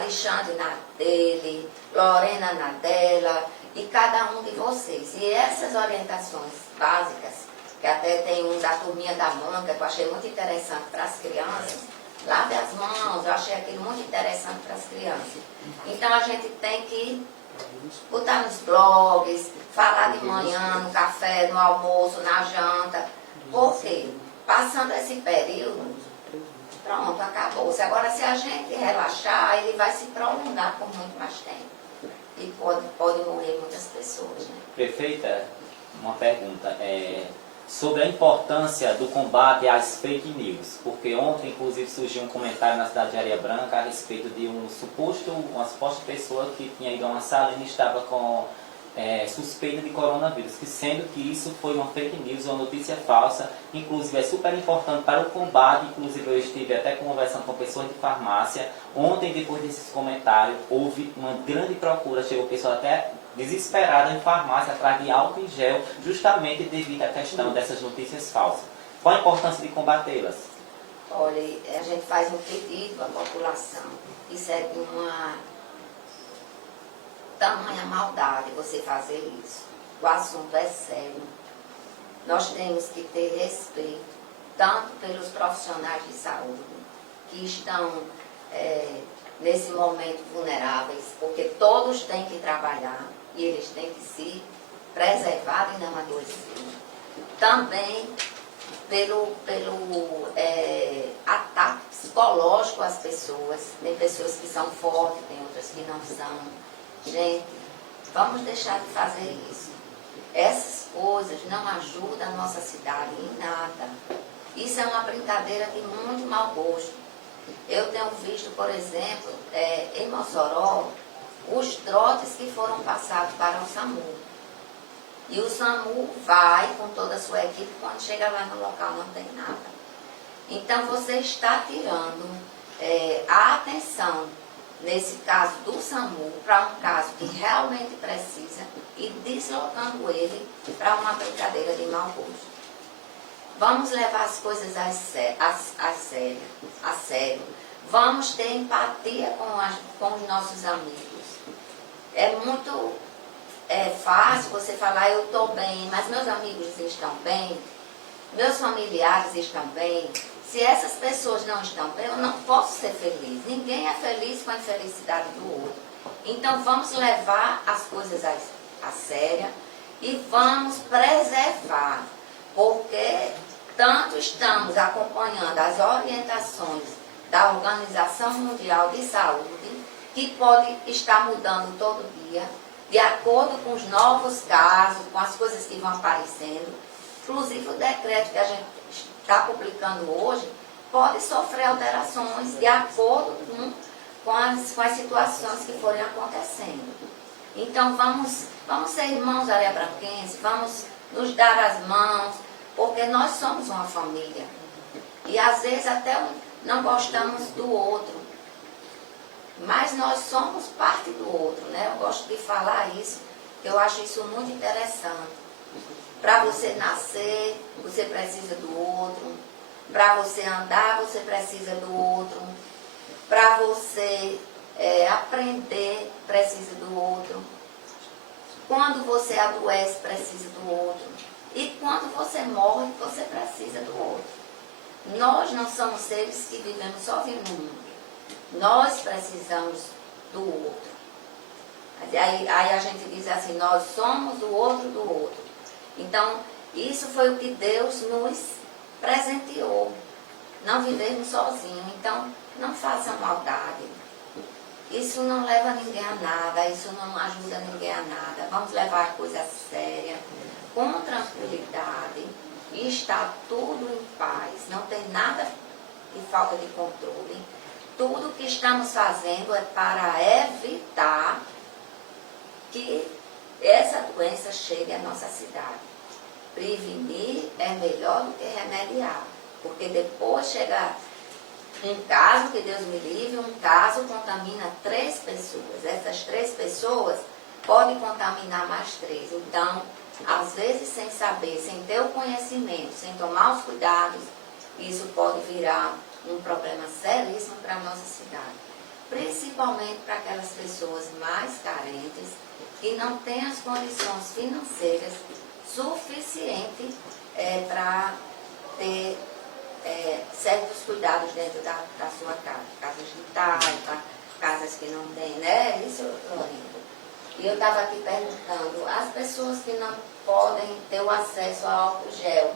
Alexandre na dele, Lorena na dela e cada um de vocês. E essas orientações básicas, que até tem um da turminha da manga, que eu achei muito interessante para as crianças, lave as mãos, eu achei aquilo muito interessante para as crianças. Então a gente tem que botar nos blogs, falar de manhã, no café, no almoço, na janta. Por quê? Passando esse período, pronto, acabou-se. Agora, se a gente relaxar, ele vai se prolongar por muito mais tempo. E pode morrer muitas pessoas, né? Prefeita, uma pergunta. Sobre a importância do combate às fake news, porque ontem, inclusive, surgiu um comentário na cidade de Areia Branca a respeito de uma suposta pessoa que tinha ido a uma salina e estava com suspeita de coronavírus, que sendo que isso foi uma fake news, uma notícia falsa, inclusive é super importante para o combate. Inclusive eu estive até conversando com pessoas de farmácia, ontem depois desses comentários houve uma grande procura, chegou pessoa até desesperada em farmácia atrás de álcool em gel, justamente devido à questão dessas notícias falsas. Qual a importância de combatê-las? Olha, a gente faz um pedido à população. Isso é de uma tamanha maldade você fazer isso. O assunto é sério. Nós temos que ter respeito, tanto pelos profissionais de saúde, que estão nesse momento vulneráveis, porque todos têm que trabalhar e eles têm que se preservar e não adoecer. Também pelo ataque psicológico às pessoas. Tem pessoas que são fortes, tem outras que não são. Gente, vamos deixar de fazer isso. Essas coisas não ajudam a nossa cidade em nada. Isso é uma brincadeira de muito mau gosto. Eu tenho visto, por exemplo, em Mossoró, os trotes que foram passados para o SAMU. E o SAMU vai com toda a sua equipe, quando chega lá no local não tem nada. Então você está tirando a atenção, nesse caso do SAMU, para um caso que realmente precisa e deslocando ele para uma brincadeira de mau gosto. Vamos levar as coisas a sério. Vamos ter empatia com os nossos amigos. É muito fácil você falar, eu estou bem, mas meus amigos estão bem, meus familiares estão bem. Se essas pessoas não estão bem, eu não posso ser feliz. Ninguém é feliz com a infelicidade do outro. Então vamos levar as coisas a sério e vamos preservar, porque tanto estamos acompanhando as orientações da Organização Mundial de Saúde, que pode estar mudando todo dia, de acordo com os novos casos, com as coisas que vão aparecendo. Inclusive o decreto que a gente está publicando hoje pode sofrer alterações de acordo com as situações que forem acontecendo. Então vamos ser irmãos areabranquenses, vamos nos dar as mãos, porque nós somos uma família. E às vezes até não gostamos do outro, mas nós somos parte do outro, né? Eu gosto de falar isso, porque eu acho isso muito interessante. Para você nascer, você precisa do outro. Para você andar, você precisa do outro. Para você aprender, precisa do outro. Quando você adoece, precisa do outro. E quando você morre, você precisa do outro. Nós não somos seres que vivemos sozinhos no mundo. Nós precisamos do outro. Aí a gente diz assim, nós somos o outro do outro. Então, isso foi o que Deus nos presenteou. Não vivemos sozinhos. Então, não façam maldade. Isso não leva ninguém a nada. Isso não ajuda ninguém a nada. Vamos levar a coisa séria, com tranquilidade. E está tudo em paz. Não tem nada de falta de controle. Tudo que estamos fazendo é para evitar que essa doença chegue à nossa cidade. Prevenir é melhor do que remediar, porque depois chega um caso, que Deus me livre, um caso contamina 3 pessoas. Essas 3 pessoas podem contaminar mais 3. Então, às vezes sem saber, sem ter o conhecimento, sem tomar os cuidados, isso pode virar um problema seríssimo para a nossa cidade. Principalmente para aquelas pessoas mais carentes, que não têm as condições financeiras suficientes para ter certos cuidados dentro da sua casa. Casas de taipa, casas que não têm, né? Isso, Florinda. E eu estava aqui perguntando, as pessoas que não podem ter o acesso ao álcool gel,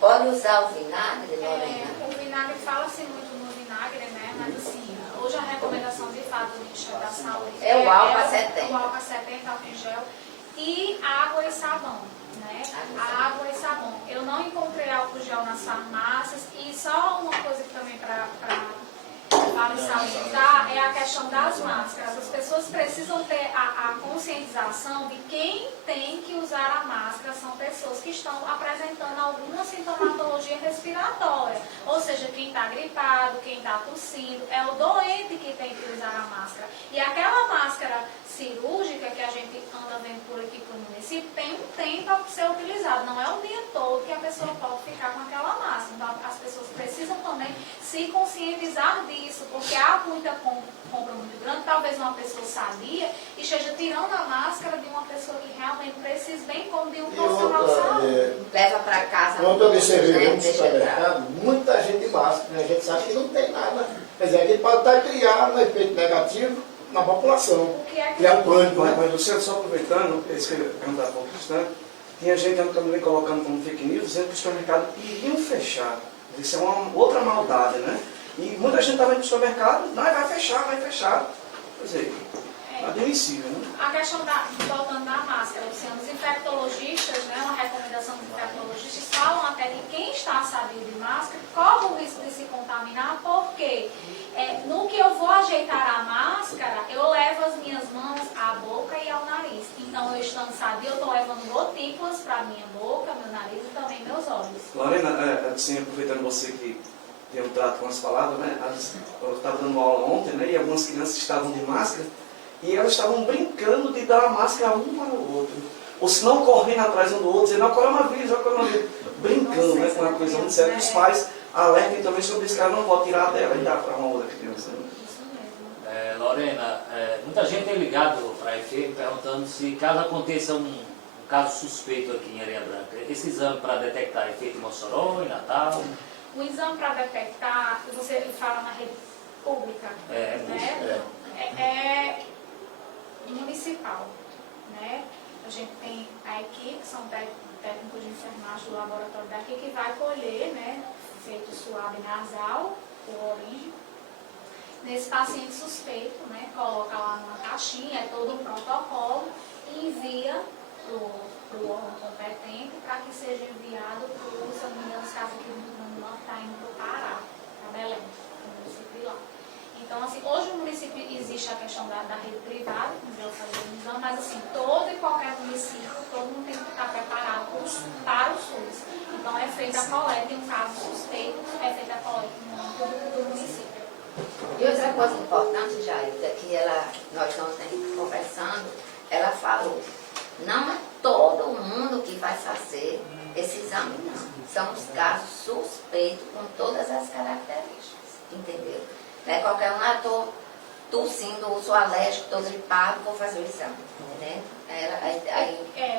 pode usar o vinagre, Lorena? O vinagre, fala-se muito no vinagre, né? Mas assim, hoje a recomendação de fato do Ministério da Saúde É o álcool a 70. O álcool a 70, álcool em gel e água e sabão, né? A água e sabão. Eu não encontrei álcool gel nas farmácias e só uma coisa que também para vale salientar é a questão das máscaras. As pessoas precisam ter a conscientização de quem tem que usar a máscara são pessoas que estão apresentando alguma sintomatologia respiratória. Ou seja, quem está gripado, quem está tossindo, é o doente que tem que usar a máscara. E aquela máscara cirúrgica que a gente anda vendo por aqui pelo município tem um tempo a ser utilizado. Não é o dia todo que a pessoa pode ficar com aquela máscara. Então as pessoas precisam também se conscientizar disso, porque há muita compra muito grande, talvez uma pessoa sadia e esteja tirando a máscara de uma pessoa que realmente precisa, bem como de um profissional de saúde. Leva para casa. Quando eu observei né? no supermercado, muita gente de máscara, né? A gente sabe que não tem nada. Quer dizer, aqui pode até criar um efeito negativo na população. O que é que Criar um pânico, né? Mas Luciano, só aproveitando, esse que eu ia perguntar para o Cristão, tinha gente também colocando como fake news, dizendo que os supermercados iriam fechar. Isso é uma outra maldade, né? E muita gente estava indo para o supermercado, não, vai fechar. Quer dizer, admissível, né? A questão voltando da máscara, Luciano, os infectologistas, né, uma recomendação dos infectologistas, falam até que quem está sadio de máscara corre o risco de se contaminar, porque no que eu vou ajeitar a máscara, eu levo as minhas mãos à boca e ao nariz. Então, eu estando sadio, eu estou levando gotículas para a minha boca, meu nariz e também meus olhos. Lorena, assim, aproveitando você que tem um trato com as palavras, né? Eu estava dando aula ontem, né? E algumas crianças estavam de máscara e elas estavam brincando de dar a máscara um para o outro. Ou se não correndo atrás um do outro, dizendo, ó, coronavírus. Brincando, né? Com uma coisa muito séria. Os pais alertem também sobre esse cara, não pode tirar dela e dar para uma outra criança. Né? Lorena, muita gente tem ligado para a EFEM perguntando se caso aconteça um caso suspeito aqui em Areia Branca, esse exame para detectar é feito em Mossoró, em Natal? O exame para detectar, você fala na rede pública, né? É municipal, né? A gente tem a equipe, que são técnicos de enfermagem do laboratório daqui, que vai colher, né? Feito suave nasal, por origem. Nesse paciente suspeito, né? Coloca lá numa caixinha, é todo um protocolo, e envia para o órgão competente para que seja enviado para o, se eu não me engano, os casos aqui no Norte está indo para o Pará, para Belém, no município lá. Então, assim, hoje no município existe a questão da rede privada, que eu fazer o exame, mas assim, todo e qualquer município, todo mundo tem que estar preparado para o SUS. Então, é feita a coleta, em um caso suspeito, é feita a coleta no âmbito do município. E outra coisa importante, Jailda, que nós estamos conversando, ela falou, não é todo mundo que vai fazer esse exame, não. São os casos suspeitos com todas as características, entendeu? Não é qualquer um, estou tossindo, sou alérgico, estou gripado, vou fazer o exame, entendeu?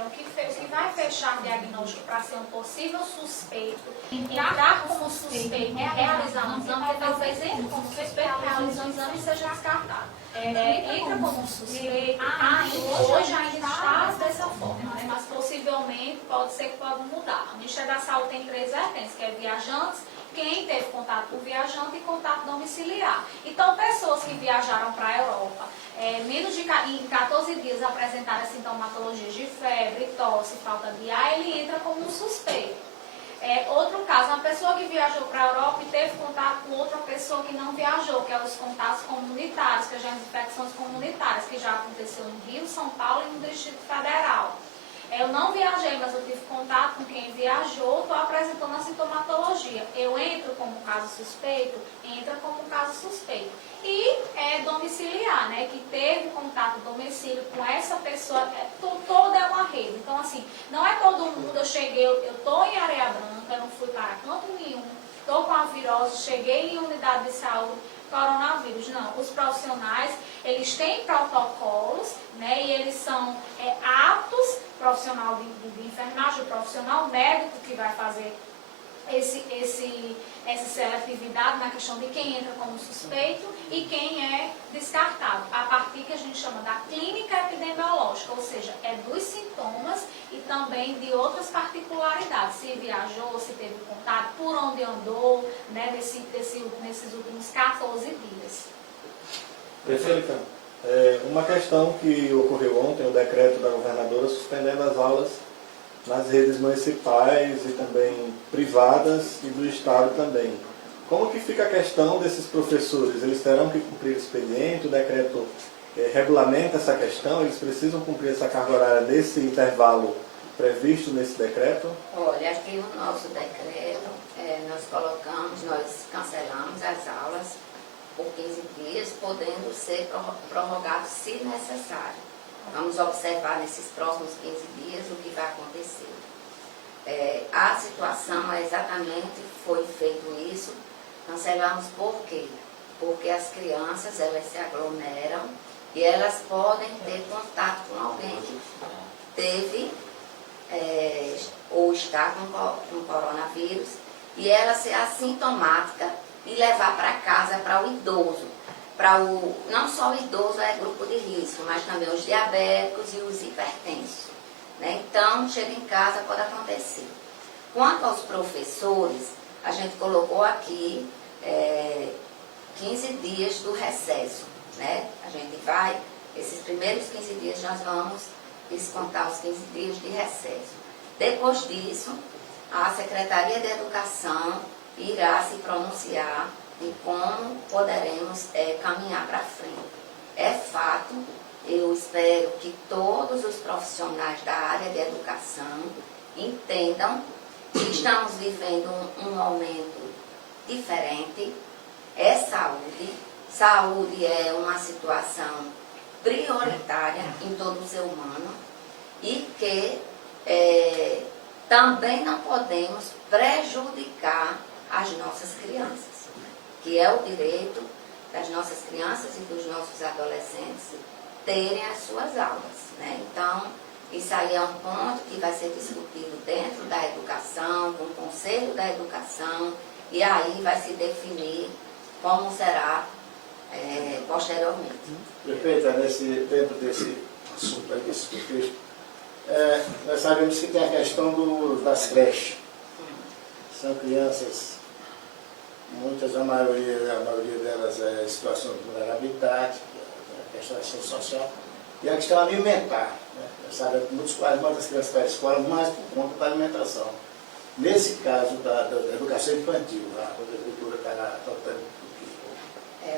O que vai fechar diagnóstico para ser um possível suspeito, entrar como suspeito, realizar um exame, porque talvez entre como suspeito, realizar um exame e seja descartado. Entra como suspeito, hoje ainda está dessa forma, né? Mas possivelmente pode ser que pode mudar. O Ministério da Saúde tem 3 vertentes, que é viajantes, quem teve contato com viajante e contato domiciliar. Então, pessoas que viajaram para a Europa, em 14 dias apresentaram sintomatologias de febre, tosse, falta de ar, ele entra como um suspeito. Outro caso, uma pessoa que viajou para a Europa e teve contato com outra pessoa que não viajou, que é os contatos comunitários, que já as infecções comunitárias, que já aconteceu no Rio, São Paulo e no Distrito Federal. Eu não viajei, mas eu tive contato com quem viajou, estou apresentando a sintomatologia. Eu entro como caso suspeito, entra como caso suspeito. E domiciliar, né, que teve contato domicílio com essa pessoa, toda é uma rede. Então, assim, não é todo mundo, eu cheguei, eu estou em Areia Branca, eu não fui para canto nenhum, estou com a virose, cheguei em unidade de saúde, coronavírus. Não, os profissionais, eles têm protocolos, né, e eles são aptos, profissional de enfermagem, o profissional médico que vai fazer essa seletividade na questão de quem entra como suspeito e quem é descartado, a partir que a gente chama da clínica epidemiológica, ou seja, é dos sintomas e também de outras particularidades, se viajou, se teve contato, por onde andou, né, nesses últimos 14 dias. Prefeita, uma questão que ocorreu ontem, o decreto da governadora suspendendo as aulas nas redes municipais e também privadas e do Estado também. Como que fica a questão desses professores? Eles terão que cumprir expediente? O decreto regulamenta essa questão? Eles precisam cumprir essa carga horária nesse intervalo previsto nesse decreto? Olha, aqui o nosso decreto, nós cancelamos as aulas por 15 dias, podendo ser prorrogados se necessário. Vamos observar nesses próximos 15 dias o que vai acontecer. A situação é exatamente, foi feito isso, cancelamos por quê? Porque as crianças, elas se aglomeram e elas podem ter contato com alguém que teve ou está com coronavírus e ela ser assintomática e levar para casa para o idoso. Não só o idoso é grupo de risco, mas também os diabéticos e os hipertensos. Né? Então, chega em casa, pode acontecer. Quanto aos professores, a gente colocou aqui 15 dias do recesso. Né? A gente vai, esses primeiros 15 dias, nós vamos descontar os 15 dias de recesso. Depois disso, a Secretaria de Educação irá se pronunciar de como poderemos caminhar para frente. É fato, eu espero que todos os profissionais da área de educação entendam que estamos vivendo um momento diferente, é saúde. Saúde é uma situação prioritária em todo o ser humano e que também não podemos prejudicar as nossas crianças, que é o direito das nossas crianças e dos nossos adolescentes terem as suas aulas. Né? Então, isso aí é um ponto que vai ser discutido dentro da educação, com o Conselho da Educação, e aí vai se definir como será posteriormente. Prefeita, dentro desse assunto aí, desse contexto, nós sabemos que tem a questão das creches. São crianças, a maioria delas é em situação de vulnerabilidade, a questão da assistência social, e a questão alimentar. Né? Nós sabemos que muitos pais mandam as crianças para a escola mais por conta da alimentação. Nesse caso da educação infantil, a prefeitura está tratando o quê?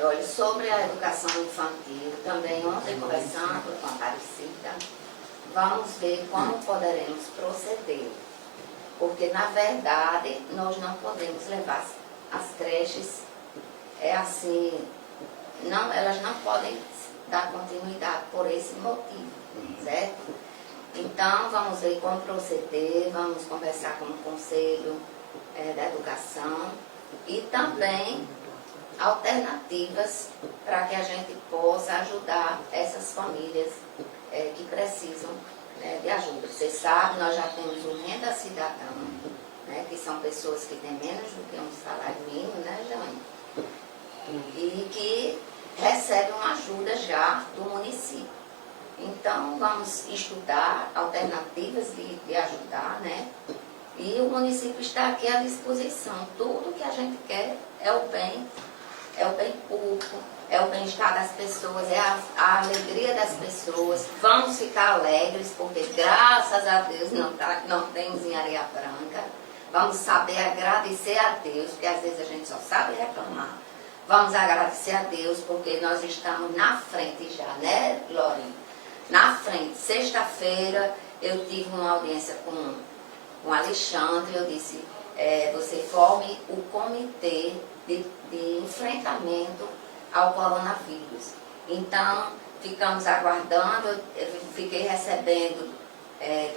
Olha, sobre a educação infantil, também ontem conversando com a Aparecida, vamos ver como poderemos proceder. Porque, na verdade, nós não podemos levar as creches, elas não podem dar continuidade por esse motivo, certo? Então, vamos ver como proceder, vamos conversar com o Conselho da Educação e também alternativas para que a gente possa ajudar essas famílias que precisam de ajuda. Você sabe, nós já temos o Renda Cidadã, né, que são pessoas que têm menos do que um salário mínimo, né, Jane? E que recebem uma ajuda já do município. Então, vamos estudar alternativas de ajudar, né? E o município está aqui à disposição. Tudo que a gente quer é o bem público, é o bem-estar das pessoas, é a alegria das pessoas. Vamos ficar alegres, porque graças a Deus não temos em Areia Branca. Vamos saber agradecer a Deus, porque às vezes a gente só sabe reclamar. Vamos agradecer a Deus, porque nós estamos na frente já, né, Glorinha? Na frente. Sexta-feira eu tive uma audiência com o Alexandre, eu disse, você forme o comitê de enfrentamento ao coronavírus. Então, ficamos aguardando, eu fiquei recebendo,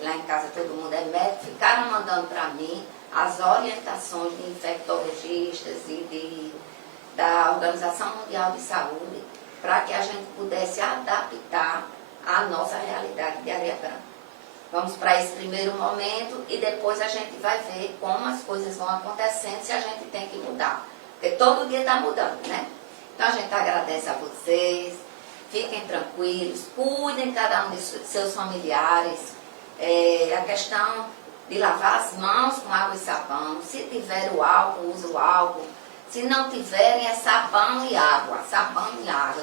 lá em casa todo mundo é médico, ficaram mandando para mim as orientações de infectologistas e da Organização Mundial de Saúde, para que a gente pudesse adaptar a nossa realidade de Areia Branca. Vamos para esse primeiro momento e depois a gente vai ver como as coisas vão acontecendo, se a gente tem que mudar. Porque todo dia está mudando, né? Então a gente agradece a vocês, fiquem tranquilos, cuidem cada um de seus familiares. A questão de lavar as mãos com água e sabão. Se tiver o álcool, use o álcool. Se não tiverem, é sabão e água,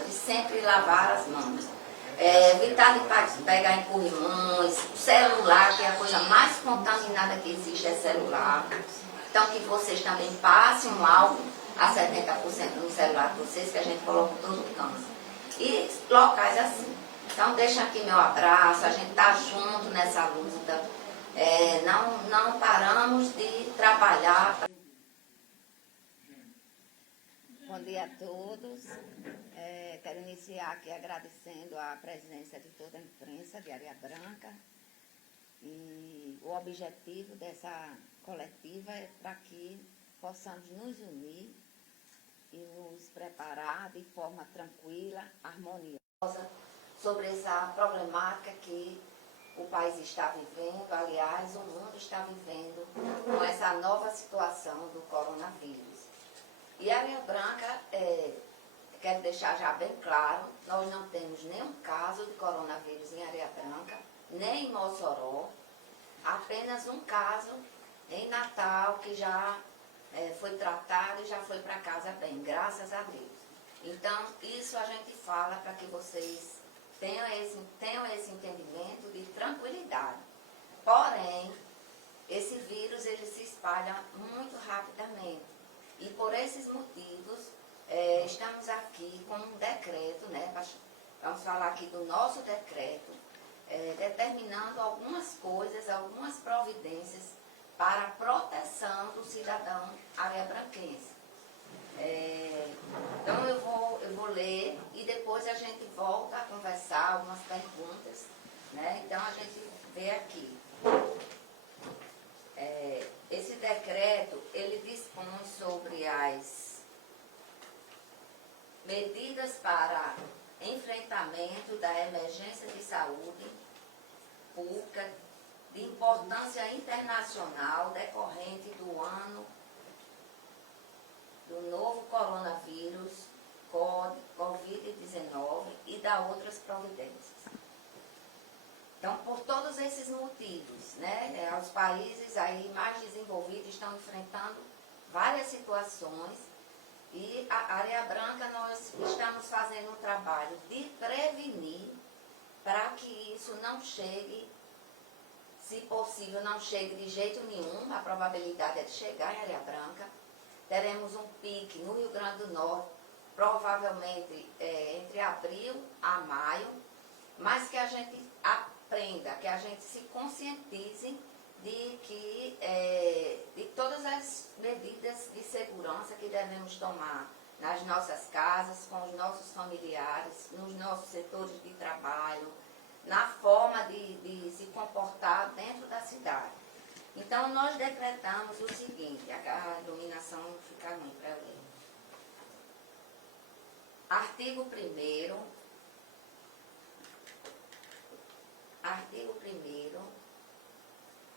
de sempre lavar as mãos. Evitar de pegar em corrimões, celular, que é a coisa mais contaminada que existe, é celular. Então que vocês também passem um álcool a 70% no celular de vocês, que a gente coloca em todo canto. E locais assim. Então deixa aqui meu abraço, a gente está junto nessa luta. Não paramos de trabalhar. Bom dia a todos. Quero iniciar aqui agradecendo a presença de toda a imprensa de Areia Branca. E o objetivo dessa coletiva é para que possamos nos unir e nos preparar de forma tranquila, harmoniosa, sobre essa problemática que o país está vivendo, aliás, o mundo está vivendo com essa nova situação do coronavírus. E a Areia Branca, quero deixar já bem claro, nós não temos nenhum caso de coronavírus em Areia Branca, nem em Mossoró, apenas um caso em Natal que já foi tratado e já foi para casa bem, graças a Deus. Então, isso a gente fala para que vocês tenham esse entendimento de tranquilidade. Porém, esse vírus ele se espalha muito rapidamente. E por esses motivos, estamos aqui com um decreto, né? Vamos falar aqui do nosso decreto, determinando algumas coisas, algumas providências para a proteção do cidadão areiabranquense. Então eu vou ler e depois a gente volta a conversar algumas perguntas, né? Então a gente vê aqui. Esse decreto, ele dispõe sobre as medidas para enfrentamento da emergência de saúde pública de importância internacional decorrente do ano do novo coronavírus, Covid-19 e da outras providências. Então, por todos esses motivos, né, os países aí mais desenvolvidos estão enfrentando várias situações e a Areia Branca nós estamos fazendo um trabalho de prevenir para que isso não chegue, se possível, não chegue de jeito nenhum, a probabilidade é de chegar em Areia Branca. Teremos um pique no Rio Grande do Norte, provavelmente entre abril a maio, mas que a gente aprenda, que a gente se conscientize de todas as medidas de segurança que devemos tomar nas nossas casas, com os nossos familiares, nos nossos setores de trabalho, na forma de se comportar dentro da cidade. Então, nós decretamos o seguinte, a iluminação fica ruim para eu ler. Artigo 1º. Artigo 1º.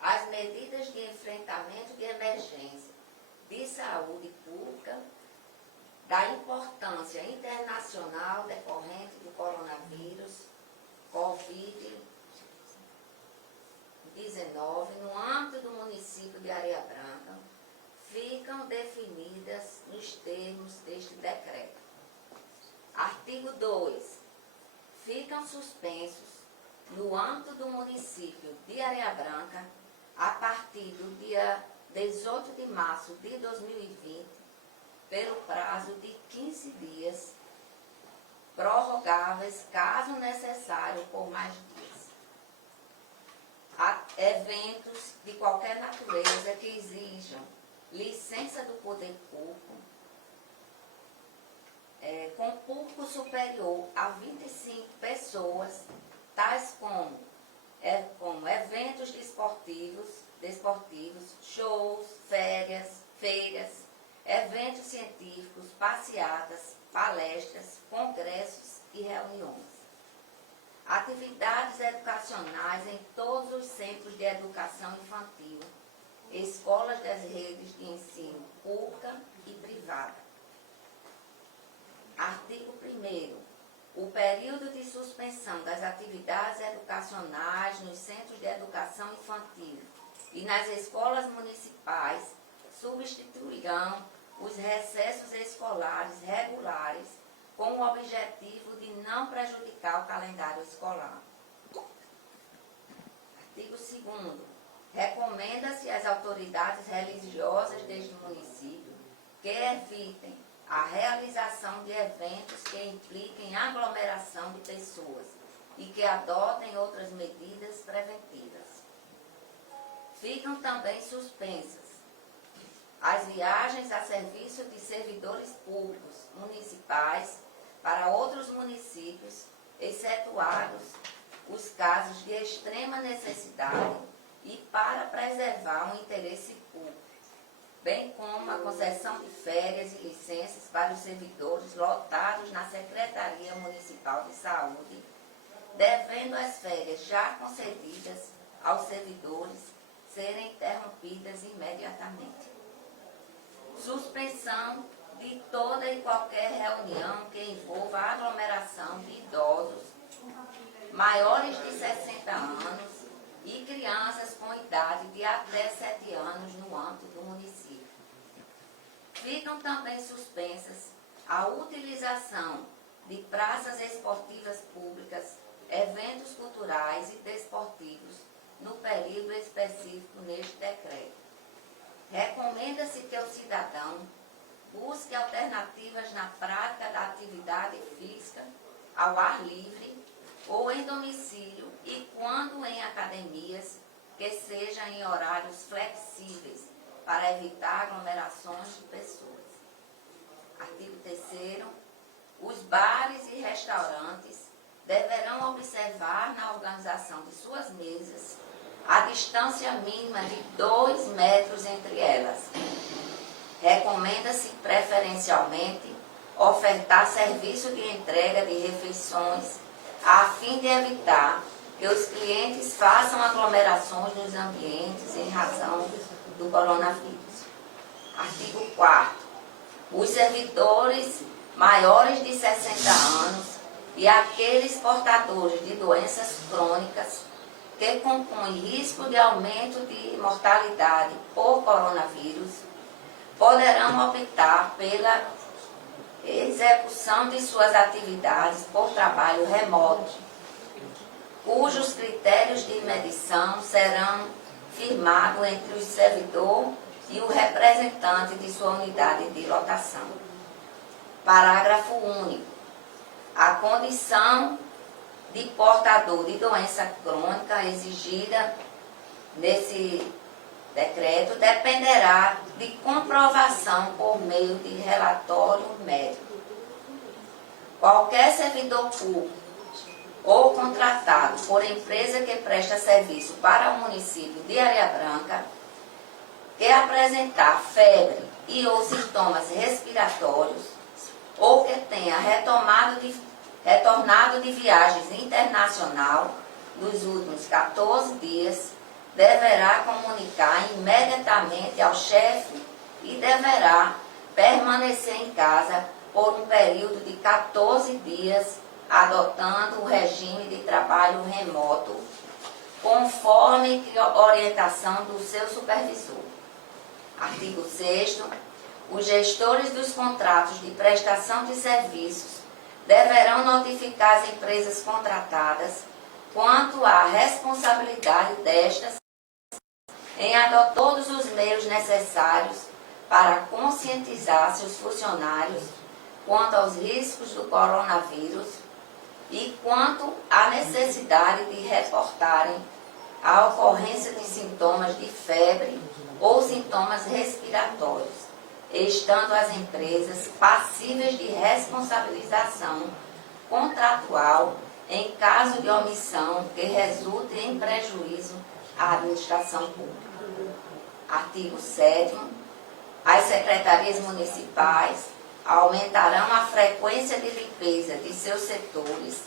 As medidas de enfrentamento de emergência de saúde pública da importância internacional decorrente do coronavírus, Covid-19, no âmbito do município de Areia Branca, ficam definidas nos termos deste decreto. Artigo 2. Ficam suspensos, no âmbito do município de Areia Branca, a partir do dia 18 de março de 2020, pelo prazo de 15 dias, prorrogáveis, caso necessário, por mais dias. Eventos de qualquer natureza que exijam licença do poder público, com público superior a 25 pessoas, tais como eventos desportivos, shows, feiras, eventos científicos, passeatas, palestras, congressos e reuniões. atividades educacionais em todos os centros de educação infantil, escolas das redes de ensino pública e privada. Artigo 1º. O período de suspensão das atividades educacionais nos centros de educação infantil e nas escolas municipais substituirão os recessos escolares regulares com o objetivo de não prejudicar o calendário escolar. Artigo 2º. Recomenda-se às autoridades religiosas deste município que evitem a realização de eventos que impliquem aglomeração de pessoas e que adotem outras medidas preventivas. Ficam também suspensas as viagens a serviço de servidores públicos municipais para outros municípios, excetuados os casos de extrema necessidade e para preservar o interesse público, bem como a concessão de férias e licenças para os servidores lotados na Secretaria Municipal de Saúde, devendo as férias já concedidas aos servidores serem interrompidas imediatamente. Suspensão de toda e qualquer reunião que envolva a aglomeração de idosos maiores de 60 anos e crianças com idade de até 7 anos no âmbito do município. Ficam também suspensas a utilização de praças esportivas públicas, eventos culturais e desportivos no período específico neste decreto. Recomenda-se que o cidadão busque alternativas na prática da atividade física ao ar livre ou em domicílio e quando em academias, que seja em horários flexíveis para evitar aglomerações de pessoas. Artigo 3º. Os bares e restaurantes deverão observar na organização de suas mesas a distância mínima de 2 metros entre elas. Recomenda-se preferencialmente ofertar serviço de entrega de refeições a fim de evitar que os clientes façam aglomerações nos ambientes em razão do coronavírus. Artigo 4º. Os servidores maiores de 60 anos e aqueles portadores de doenças crônicas que compõem risco de aumento de mortalidade por coronavírus poderão optar pela execução de suas atividades por trabalho remoto, cujos critérios de medição serão firmados entre o servidor e o representante de sua unidade de lotação. Parágrafo único. A condição de portador de doença crônica exigida nesse decreto dependerá de comprovação por meio de relatório médico. Qualquer servidor público ou contratado por empresa que presta serviço para o município de Areia Branca que apresentar febre e ou sintomas respiratórios ou que tenha retornado de viagens internacional nos últimos 14 dias deverá comunicar imediatamente ao chefe e deverá permanecer em casa por um período de 14 dias, adotando o regime de trabalho remoto, conforme orientação do seu supervisor. Artigo 6º. Os gestores dos contratos de prestação de serviços deverão notificar as empresas contratadas quanto à responsabilidade destas em adotar todos os meios necessários para conscientizar seus funcionários quanto aos riscos do coronavírus e quanto à necessidade de reportarem a ocorrência de sintomas de febre ou sintomas respiratórios, estando as empresas passíveis de responsabilização contratual em caso de omissão que resulte em prejuízo à administração pública. Artigo 7º. As secretarias municipais aumentarão a frequência de limpeza de seus setores,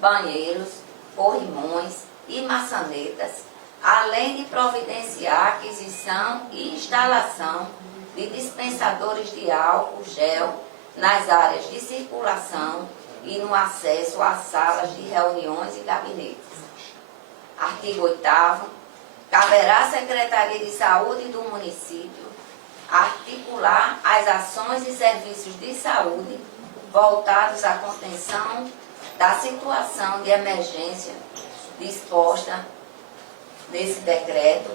banheiros, corrimões e maçanetas, além de providenciar a aquisição e instalação de dispensadores de álcool gel nas áreas de circulação e no acesso às salas de reuniões e gabinetes. Artigo 8º. Caberá à Secretaria de Saúde do município articular as ações e serviços de saúde voltados à contenção da situação de emergência disposta nesse decreto,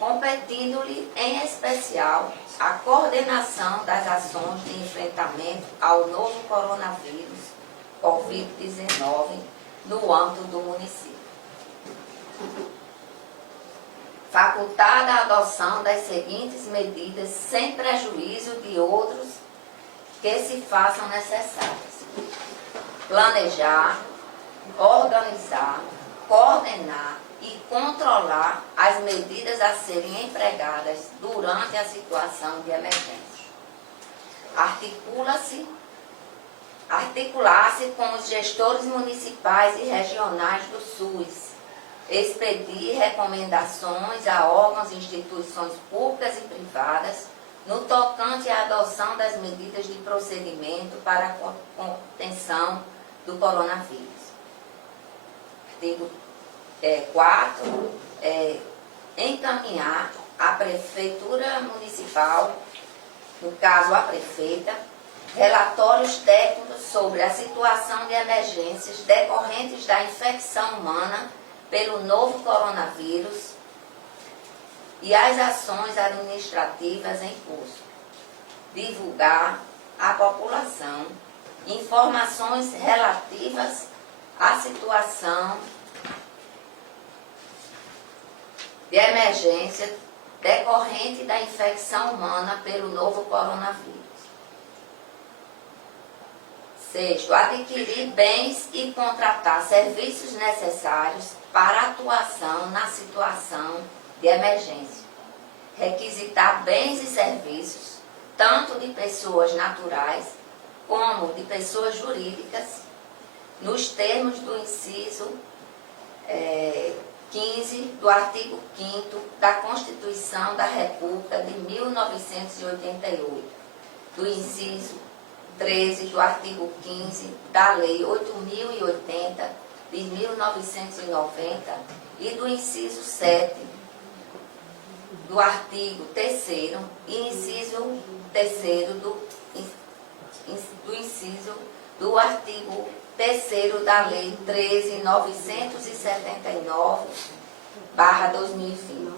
competindo-lhe em especial a coordenação das ações de enfrentamento ao novo coronavírus Covid-19 no âmbito do município. Facultada a adoção das seguintes medidas sem prejuízo de outros que se façam necessárias: planejar, organizar, coordenar e controlar as medidas a serem empregadas durante a situação de emergência. Articular-se com os gestores municipais e regionais do SUS, expedir recomendações a órgãos e instituições públicas e privadas no tocante à adoção das medidas de procedimento para a contenção do coronavírus. Artigo 4. Encaminhar à Prefeitura Municipal, no caso a prefeita, relatórios técnicos sobre a situação de emergências decorrentes da infecção humana pelo novo coronavírus e as ações administrativas em curso. Divulgar à população informações relativas à situação de emergência decorrente da infecção humana pelo novo coronavírus. 6. Adquirir bens e contratar serviços necessários para atuação na situação de emergência. Requisitar bens e serviços, tanto de pessoas naturais como de pessoas jurídicas, nos termos do inciso 15 do artigo 5º da Constituição da República de 1988, do inciso 13 do artigo 15 da Lei 8.080 de 1990 e do inciso 7 do artigo 3º e inciso 3º do inciso do artigo 3º da Lei 13.979/2020.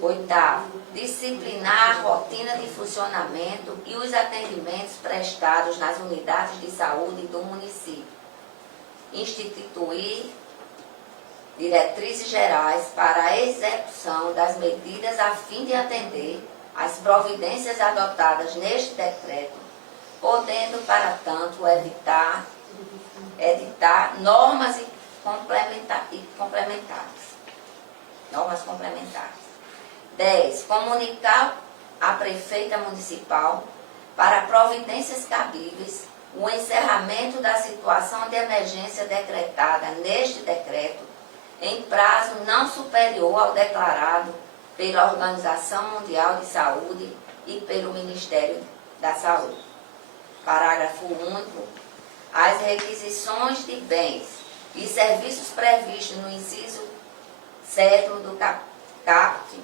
8º. Disciplinar a rotina de funcionamento e os atendimentos prestados nas unidades de saúde do município. Instituir diretrizes gerais para a execução das medidas a fim de atender às providências adotadas neste decreto, podendo, para tanto, editar normas complementares. 10. Comunicar à prefeita municipal, para providências cabíveis, o encerramento da situação de emergência decretada neste decreto em prazo não superior ao declarado pela Organização Mundial de Saúde e pelo Ministério da Saúde. Parágrafo único. As requisições de bens e serviços previstos no inciso 7º do caput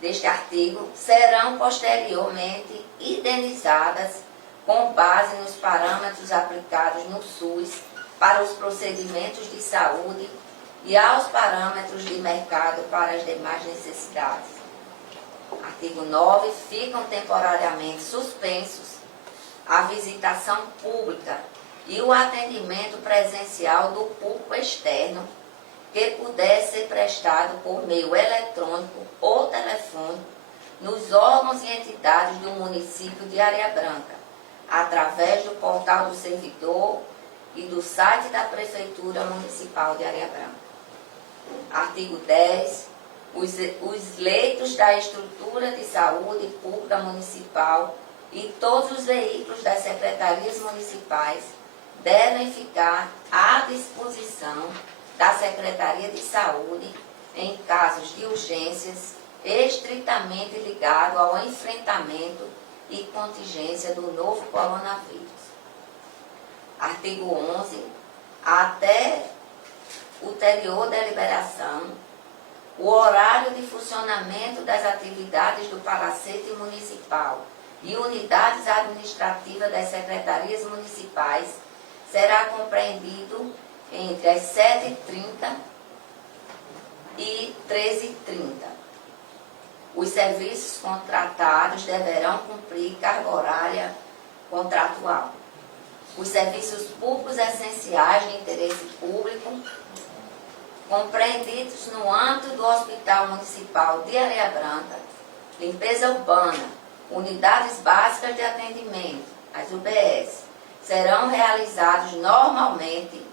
deste artigo serão posteriormente indenizadas com base nos parâmetros aplicados no SUS para os procedimentos de saúde e aos parâmetros de mercado para as demais necessidades. Artigo 9. Ficam temporariamente suspensos a visitação pública e o atendimento presencial do público externo que puder ser prestado por meio eletrônico ou telefônico nos órgãos e entidades do município de Areia Branca, através do portal do servidor e do site da Prefeitura Municipal de Areia Branca. Artigo 10. Os leitos da estrutura de saúde pública municipal e todos os veículos das secretarias municipais devem ficar à disposição da Secretaria de Saúde em casos de urgências estritamente ligados ao enfrentamento e contingência do novo coronavírus. Artigo 11. Até ulterior deliberação, o horário de funcionamento das atividades do Palacete Municipal e unidades administrativas das secretarias municipais será compreendido entre as 7h30 e 13h30. Os serviços contratados deverão cumprir carga horária contratual. Os serviços públicos essenciais de interesse público, compreendidos no âmbito do Hospital Municipal de Areia Branca, limpeza urbana, unidades básicas de atendimento, as UBS, serão realizados normalmente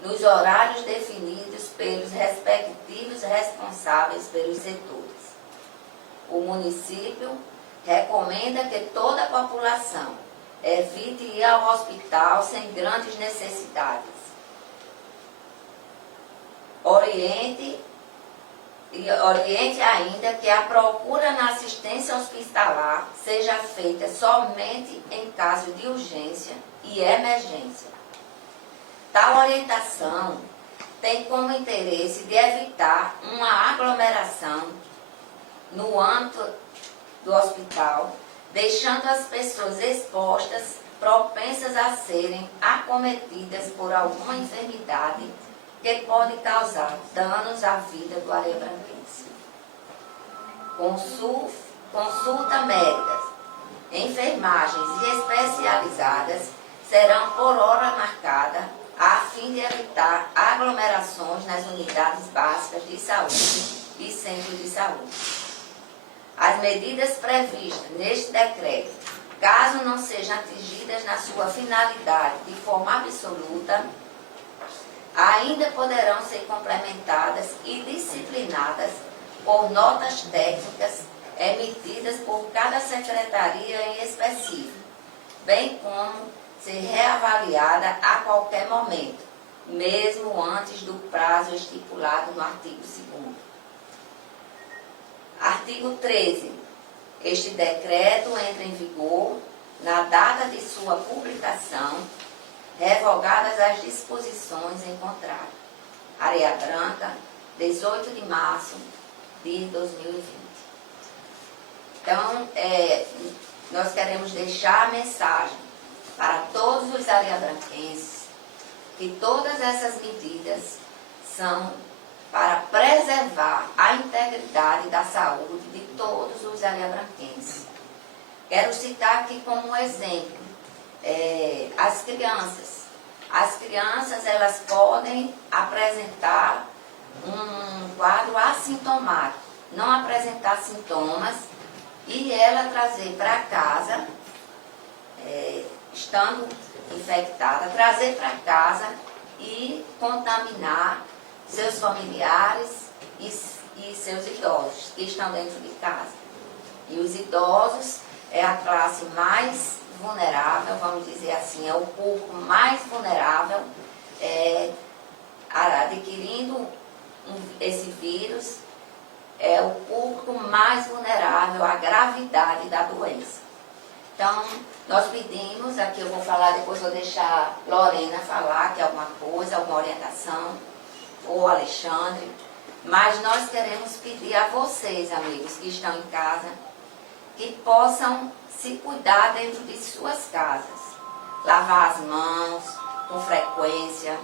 nos horários definidos pelos respectivos responsáveis pelos setores. O município recomenda que toda a população evite ir ao hospital sem grandes necessidades. Oriente ainda que a procura na assistência hospitalar seja feita somente em caso de urgência e emergência. Tal orientação tem como interesse de evitar uma aglomeração no âmbito do hospital, deixando as pessoas expostas, propensas a serem acometidas por alguma enfermidade que pode causar danos à vida do areiabranquense. Consulta médicas, enfermagens especializadas serão por hora marcada a fim de evitar aglomerações nas unidades básicas de saúde e centros de saúde. As medidas previstas neste decreto, caso não sejam atingidas na sua finalidade de forma absoluta, ainda poderão ser complementadas e disciplinadas por notas técnicas emitidas por cada secretaria em específico, bem como ser reavaliada a qualquer momento, mesmo antes do prazo estipulado no artigo 2º. Artigo 13. Este decreto entra em vigor na data de sua publicação, revogadas as disposições em contrário. Areia Branca, 18 de março de 2020. Então, nós queremos deixar a mensagem para todos os areiabranquenses que todas essas medidas são para preservar a integridade da saúde de todos os areiabranquenses. Quero citar aqui como um exemplo as crianças. As crianças, elas podem apresentar um quadro assintomático, não apresentar sintomas, e ela trazer para casa, estando infectada, trazer para casa e contaminar seus familiares e seus idosos que estão dentro de casa. E os idosos é a classe mais vulnerável, vamos dizer assim, é o público mais vulnerável, adquirindo esse vírus, é o público mais vulnerável à gravidade da doença. Então, nós pedimos, aqui eu vou falar, depois vou deixar Lorena falar que é alguma coisa, alguma orientação, ou Alexandre, mas nós queremos pedir a vocês, amigos que estão em casa, que possam se cuidar dentro de suas casas, lavar as mãos com frequência,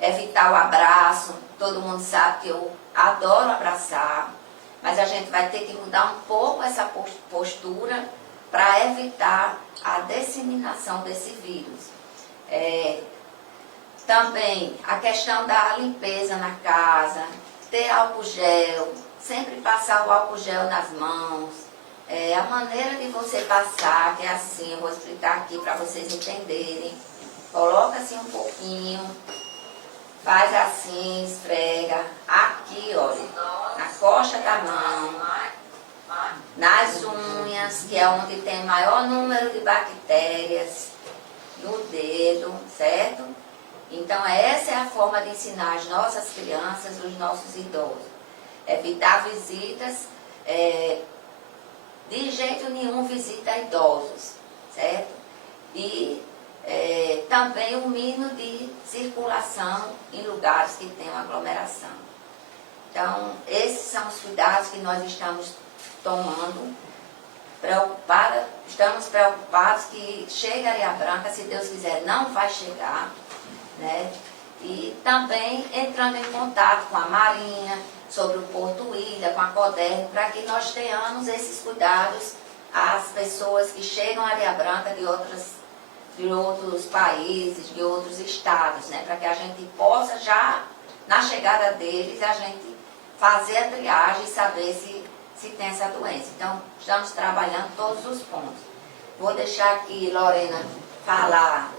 evitar o abraço. Todo mundo sabe que eu adoro abraçar, mas a gente vai ter que mudar um pouco essa postura para evitar a disseminação desse vírus. Também a questão da limpeza na casa, ter álcool gel, sempre passar o álcool gel nas mãos. A maneira de você passar, que é assim, eu vou explicar aqui para vocês entenderem. Coloca assim um pouquinho, faz assim, esfrega, aqui, olha, na costa da mão, nas unhas, que é onde tem maior número de bactérias, no dedo, certo? Então essa é a forma de ensinar as nossas crianças, os nossos idosos. Evitar visitas, de jeito nenhum visita idosos, certo? E também o mínimo de circulação em lugares que tenham aglomeração. Então, esses são os cuidados que nós estamos tomando. Estamos preocupados que chegue a Areia Branca, se Deus quiser, não vai chegar, né? E também entrando em contato com a Marinha, sobre o Porto Ilha, com a CODER, para que nós tenhamos esses cuidados às pessoas que chegam a Areia Branca de outros países, de outros estados, né? Para que a gente possa já, na chegada deles, a gente fazer a triagem e saber se tem essa doença. Então, estamos trabalhando todos os pontos. Vou deixar aqui Lorena falar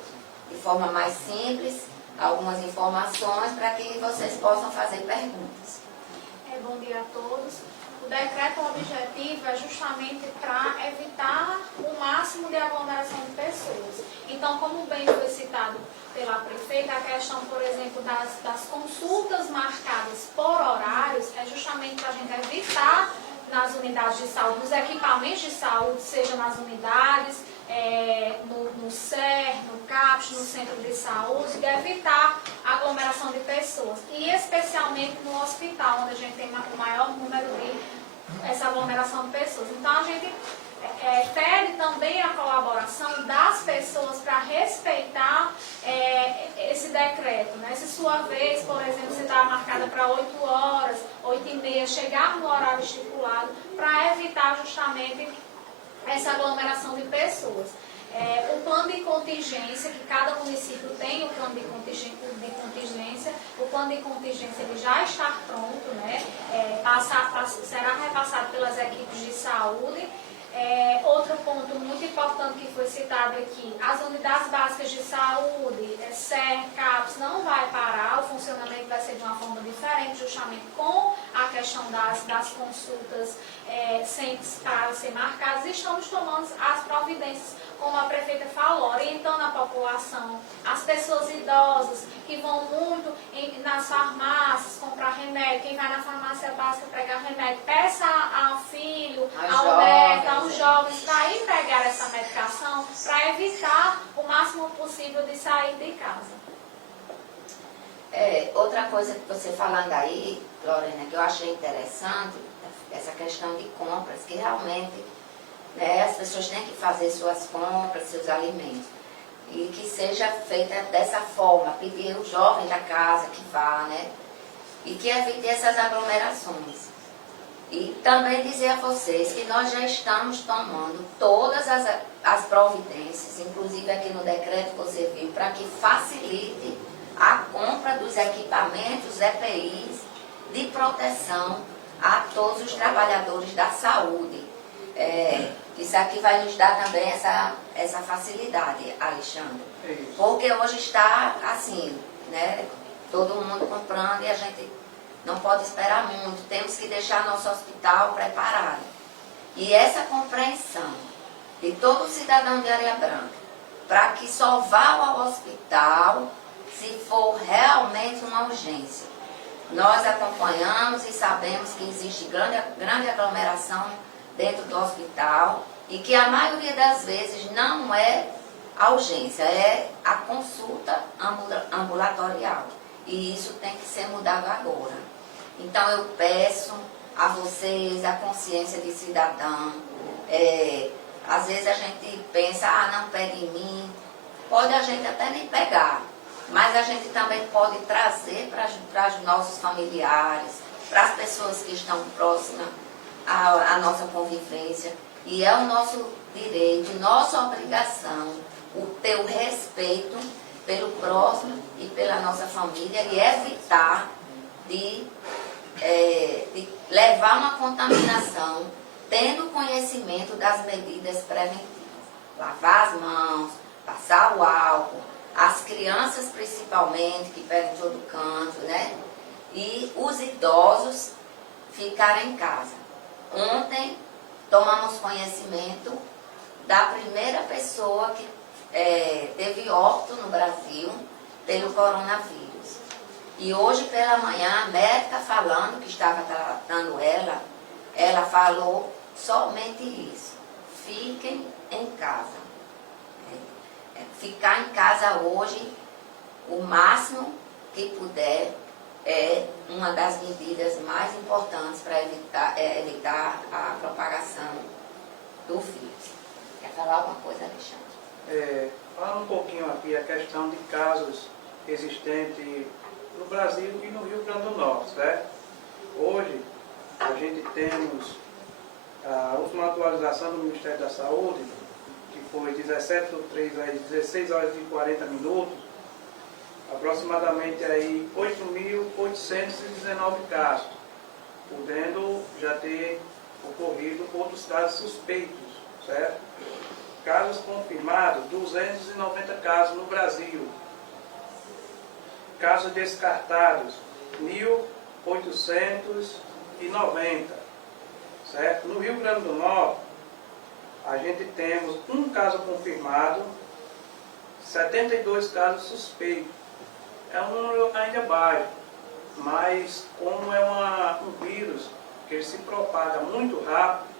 de forma mais simples algumas informações para que vocês possam fazer perguntas. Bom dia a todos. O decreto objetivo é justamente para evitar o máximo de aglomeração de pessoas. Então, como bem foi citado pela prefeita, a questão, por exemplo, das consultas marcadas por horários é justamente para a gente evitar nas unidades de saúde, nos equipamentos de saúde, seja nas unidades, no SER, no CAPS, no centro de saúde, de evitar a aglomeração de pessoas. E especialmente no hospital, onde a gente tem o maior número de essa aglomeração de pessoas. Então a gente pede também a colaboração das pessoas para respeitar esse decreto, né? Se sua vez, por exemplo, você está marcada para 8 horas, 8h30, chegar no horário estipulado, para evitar justamente essa aglomeração de pessoas. O plano de contingência, que cada município tem o plano de contingência, o plano de contingência ele já está pronto, né? Será repassado pelas equipes de saúde. Outro ponto muito importante que foi citado aqui, as unidades básicas de saúde, SER, CAPS, não vai parar, o funcionamento vai ser de uma forma diferente, justamente com a questão das consultas para ser marcadas. Estamos tomando as providências, como a prefeita falou, orientando a população, as pessoas idosas que vão muito nas farmácias comprar remédio, quem vai na farmácia básica pegar remédio, peça ao filho, ao neto, aos jovens para ir pegar essa medicação, para evitar o máximo possível de sair de casa. Outra coisa que você falando aí, Lorena, que eu achei interessante, essa questão de compras, que realmente, né, as pessoas têm que fazer suas compras, seus alimentos, e que seja feita dessa forma, pedir o jovem da casa que vá, né, e que evite essas aglomerações. E também dizer a vocês que nós já estamos tomando todas as providências, inclusive aqui no decreto você viu, para que facilite a compra dos equipamentos EPIs de proteção a todos os trabalhadores da saúde. Isso aqui vai nos dar também essa facilidade, Alexandre. Porque hoje está assim, né? Todo mundo comprando e a gente não pode esperar muito. Temos que deixar nosso hospital preparado. E essa compreensão de todo cidadão de Areia Branca, para que só vá ao hospital se for realmente uma urgência. Nós acompanhamos e sabemos que existe grande aglomeração dentro do hospital e que a maioria das vezes não é a urgência, é a consulta ambulatorial. E isso tem que ser mudado agora. Então eu peço a vocês a consciência de cidadão. Às vezes a gente pensa, não pega em mim. Pode a gente até nem pegar, mas a gente também pode trazer para os nossos familiares, para as pessoas que estão próximas à nossa convivência. E é o nosso direito, nossa obrigação, ter o respeito pelo próximo e pela nossa família e evitar de levar uma contaminação, tendo conhecimento das medidas preventivas. Lavar as mãos, passar o álcool, as crianças principalmente, que pegam em todo canto, né? E os idosos ficarem em casa. Ontem tomamos conhecimento da primeira pessoa que teve óbito no Brasil pelo coronavírus. E hoje pela manhã, a médica falando que estava tratando ela falou somente isso. Fiquem em casa. Ficar em casa hoje, o máximo que puder, é uma das medidas mais importantes para evitar a propagação do vírus. Quer falar alguma coisa, Alexandre? Falando um pouquinho aqui a questão de casos existentes no Brasil e no Rio Grande do Norte, certo? Hoje, a gente temos a última atualização do Ministério da Saúde, que foi 17/3 às 16 horas e 40 minutos, aproximadamente aí 8.819 casos, podendo já ter ocorrido outros casos suspeitos, certo? Casos confirmados, 290 casos no Brasil. Casos descartados, 1.890, certo? No Rio Grande do Norte, a gente temos um caso confirmado, 72 casos suspeitos. É um número ainda baixo, mas como é um vírus que ele se propaga muito rápido,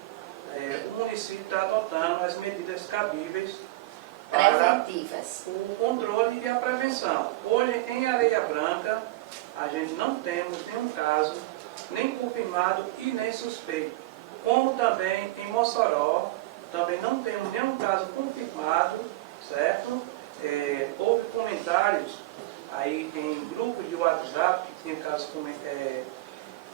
o município está adotando as medidas cabíveis Preventivas. para o controle e a prevenção. Hoje, em Areia Branca, a gente não temos nenhum caso, nem confirmado e nem suspeito. Como também em Mossoró, também não temos nenhum caso confirmado, certo? Houve comentários aí em grupos de WhatsApp que tinha casos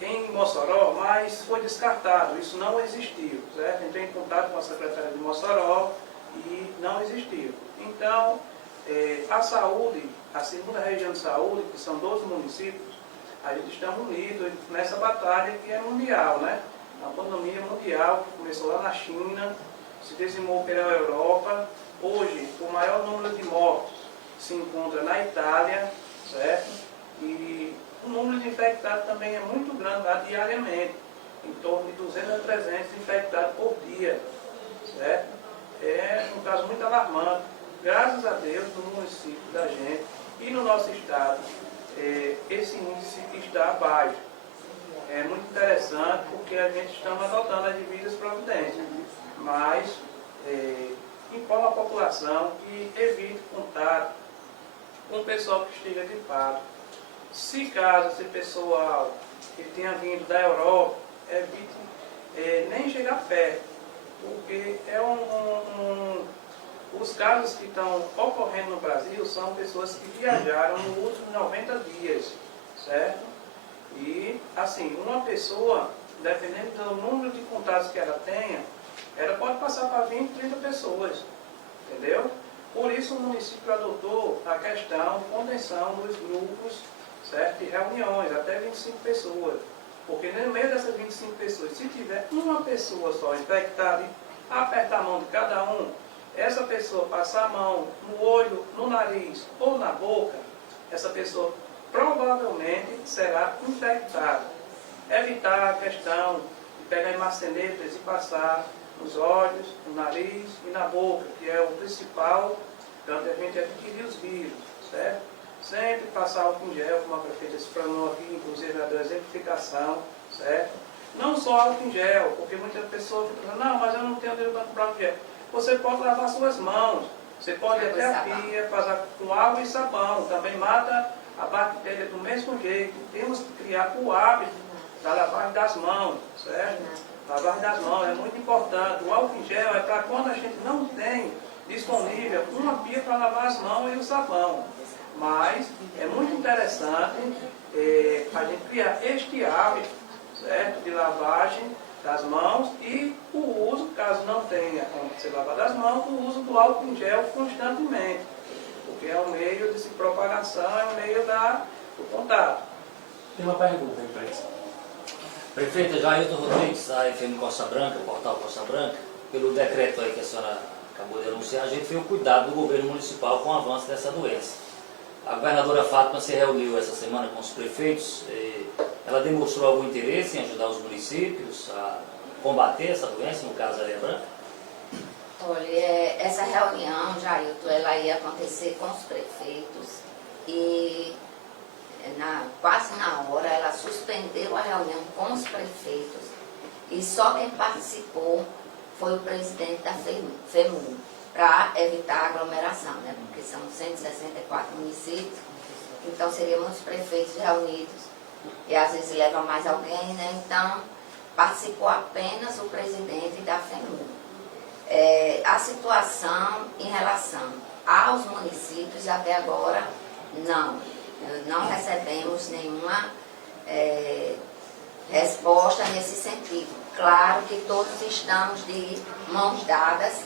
em Mossoró, mas foi descartado, isso não existiu, certo? Entrei em contato com a secretária de Mossoró e não existiu. Então, a saúde, a segunda região de saúde, que são 12 municípios, a gente está unidos nessa batalha que é mundial, né? Uma pandemia mundial que começou lá na China, se dizimou pela Europa. Hoje, o maior número de mortos se encontra na Itália, certo? E o número de infectados também é muito grande lá diariamente, em torno de 200 a 300 infectados por dia, certo? É um caso muito alarmante. Graças a Deus, no município da gente e no nosso estado, esse índice está abaixo. É muito interessante porque a gente está adotando as devidas providências, mas informa a população que evite contato com o pessoal que esteja gripado. Se caso esse pessoal que tenha vindo da Europa, evite nem chegar perto, porque os casos que estão ocorrendo no Brasil são pessoas que viajaram nos últimos 90 dias, certo? E, assim, uma pessoa, dependendo do número de contatos que ela tenha, ela pode passar para 20, 30 pessoas, entendeu? Por isso o município adotou a questão de contenção dos grupos, certo? De reuniões, até 25 pessoas. Porque no meio dessas 25 pessoas, se tiver uma pessoa só infectada, apertar a mão de cada um, essa pessoa passar a mão no olho, no nariz ou na boca, essa pessoa provavelmente será infectada. Evitar a questão de pegar em marcenetas e passar nos olhos, no nariz e na boca, que é o principal onde a gente adquirir os vírus, certo? Sempre passar álcool em gel, como a prefeita explanou aqui, inclusive a da exemplificação, certo? Não só álcool em gel, porque muitas pessoas ficam pensando, não, mas eu não tenho dinheiro para comprar álcool em gel. Você pode lavar suas mãos, você pode ir até a pia, fazer com água e sabão, também mata a bactéria do mesmo jeito. Temos que criar o hábito da lavagem das mãos, certo? Lavagem das mãos é muito importante. O álcool em gel é para quando a gente não tem disponível uma pia para lavar as mãos e o sabão. Mas é muito interessante a gente criar este hábito, certo? De lavagem das mãos e o uso, caso não tenha como se lavar das mãos, o uso do álcool em gel constantemente. Porque é um meio de propagação, é um meio do contato. Tem uma pergunta aí para isso. Prefeita Jailton Rodrigues, da FM Costa Branca, portal Costa Branca, pelo decreto aí que a senhora acabou de anunciar, a gente viu o cuidado do governo municipal com o avanço dessa doença. A governadora Fátima se reuniu essa semana com os prefeitos, ela demonstrou algum interesse em ajudar os municípios a combater essa doença, no caso Areia Branca? Olha, essa reunião, Jailton, ela ia acontecer com os prefeitos e quase na hora ela suspendeu a reunião com os prefeitos e só quem participou foi o presidente da FEMU, para evitar aglomeração, né? Porque são 164 municípios, então seriam muitos prefeitos reunidos e às vezes leva mais alguém, né? Então participou apenas o presidente da FEMU. A situação em relação aos municípios até agora não recebemos nenhuma resposta nesse sentido. Claro que todos estamos de mãos dadas,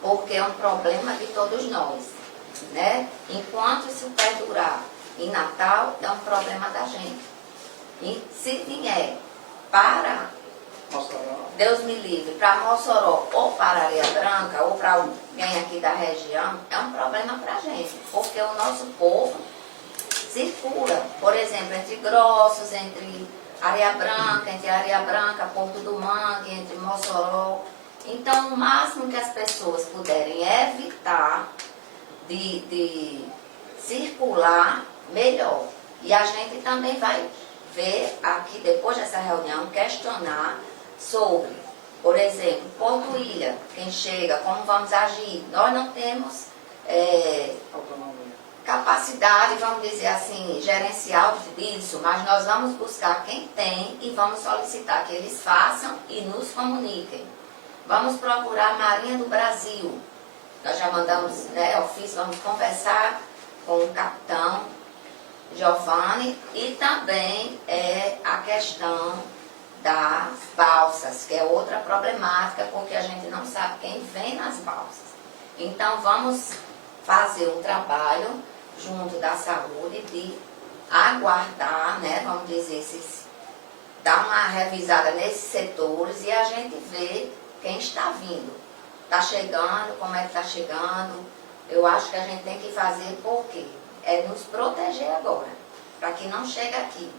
porque é um problema de todos nós, né? Enquanto isso perdurar em Natal, é um problema da gente. E se vier para Deus me livre, para Mossoró ou para Areia Branca ou para alguém aqui da região, é um problema para a gente, porque o nosso povo circula, por exemplo, entre Grossos, entre Areia Branca, Porto do Mangue, entre Mossoró. Então, o máximo que as pessoas puderem evitar de circular, melhor. E a gente também vai ver aqui, depois dessa reunião, questionar sobre, por exemplo, Porto Ilha, quem chega, como vamos agir. Nós não temos capacidade, vamos dizer assim, gerencial disso, mas nós vamos buscar quem tem e vamos solicitar que eles façam e nos comuniquem. Vamos procurar a Marinha do Brasil. Nós já mandamos ofício, vamos conversar com o capitão Giovanni e também a questão das balsas, que é outra problemática, porque a gente não sabe quem vem nas balsas. Então, vamos fazer um trabalho junto da saúde de aguardar, vamos dizer, dar uma revisada nesses setores e a gente ver quem está vindo. Está chegando, como é que está chegando. Eu acho que a gente tem que fazer por quê? É nos proteger agora, para que não chegue aqui.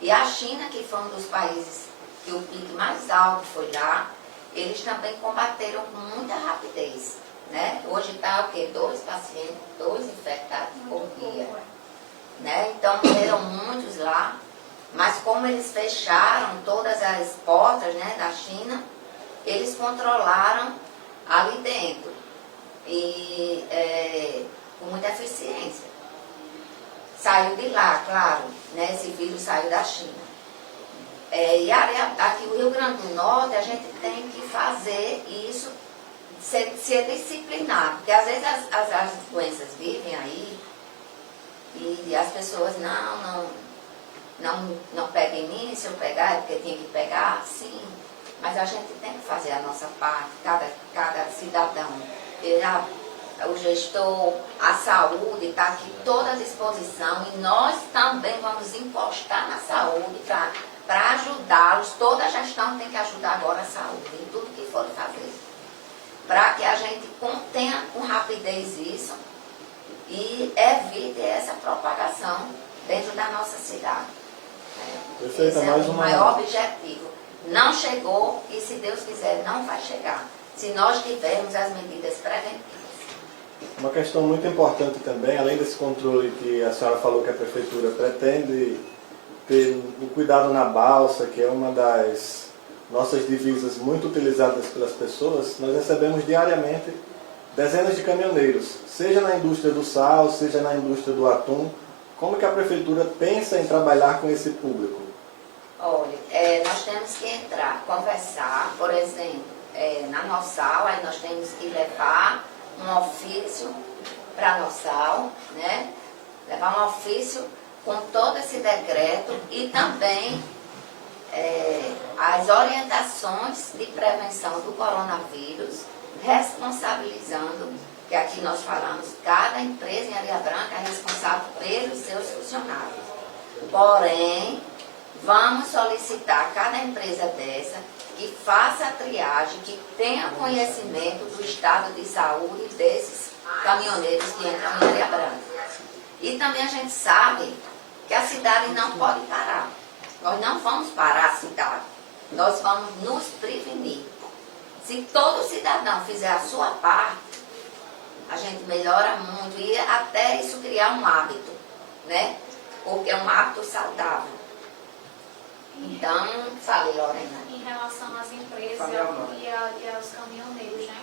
E a China, que foi um dos países que o pico mais alto foi lá, eles também combateram com muita rapidez, né? Hoje está o quê? 2 pacientes, 2 infectados por dia, né? Então morreram muitos lá, mas como eles fecharam todas as portas, né, da China, eles controlaram ali dentro e com muita eficiência. Saiu de lá, claro, né? Esse vírus saiu da China. E aqui no Rio Grande do Norte a gente tem que fazer isso, ser disciplinado, porque às vezes as doenças vivem aí e as pessoas não pegam em mim, se eu pegar é porque tinha que pegar, sim, mas a gente tem que fazer a nossa parte, cada cidadão, o gestor, a saúde está aqui toda à disposição e nós também vamos impostar na saúde para ajudá-los. Toda a gestão tem que ajudar agora a saúde, em tudo que for fazer, para que a gente contenha com rapidez isso e evite essa propagação dentro da nossa cidade. Esse é o maior objetivo. Não chegou e, se Deus quiser, não vai chegar, se nós tivermos as medidas preventivas. Uma questão muito importante também, além desse controle que a senhora falou que a prefeitura pretende ter o cuidado na balsa, que é uma das nossas divisas muito utilizadas pelas pessoas, nós recebemos diariamente dezenas de caminhoneiros, seja na indústria do sal, seja na indústria do atum. Como que a prefeitura pensa em trabalhar com esse público? Olha, nós temos que entrar, conversar, por exemplo, na Nossal, aí nós temos que levar um ofício para a Nossal, né? Levar um ofício com todo esse decreto e também as orientações de prevenção do coronavírus, responsabilizando, que aqui nós falamos, cada empresa em Areia Branca é responsável pelos seus funcionários. Porém, vamos solicitar a cada empresa dessa que faça a triagem, que tenha conhecimento do estado de saúde desses caminhoneiros que entram em Areia Branca. E também a gente sabe que a cidade não pode parar. Nós não vamos parar a cidade. Nós vamos nos prevenir. Se todo cidadão fizer a sua parte, a gente melhora muito e até isso criar um hábito, né? Porque é um hábito saudável. Então, fale, Lorena. Em relação às empresas Fale, Almar. e aos caminhoneiros, né?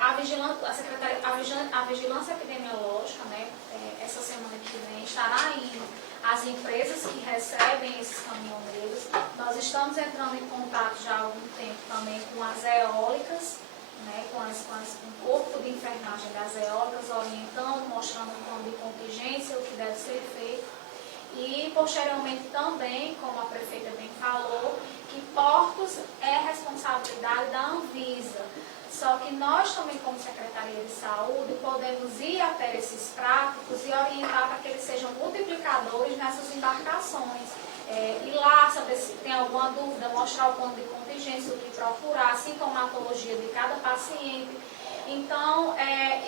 A vigilância epidemiológica, né? Essa semana que vem estará indo às empresas que recebem esses caminhoneiros. Nós estamos entrando em contato já há algum tempo também com as eólicas, né, com o corpo de enfermagem das eólicas, orientando, mostrando o plano de contingência, o que deve ser feito. E, posteriormente, também, como a prefeita bem falou, que portos é responsabilidade da Anvisa. Só que nós também, como Secretaria de Saúde, podemos ir até esses práticos e orientar para que eles sejam multiplicadores nessas embarcações. Ir lá, saber se tem alguma dúvida, mostrar o plano de contingência, o que procurar, a sintomatologia de cada paciente. Então,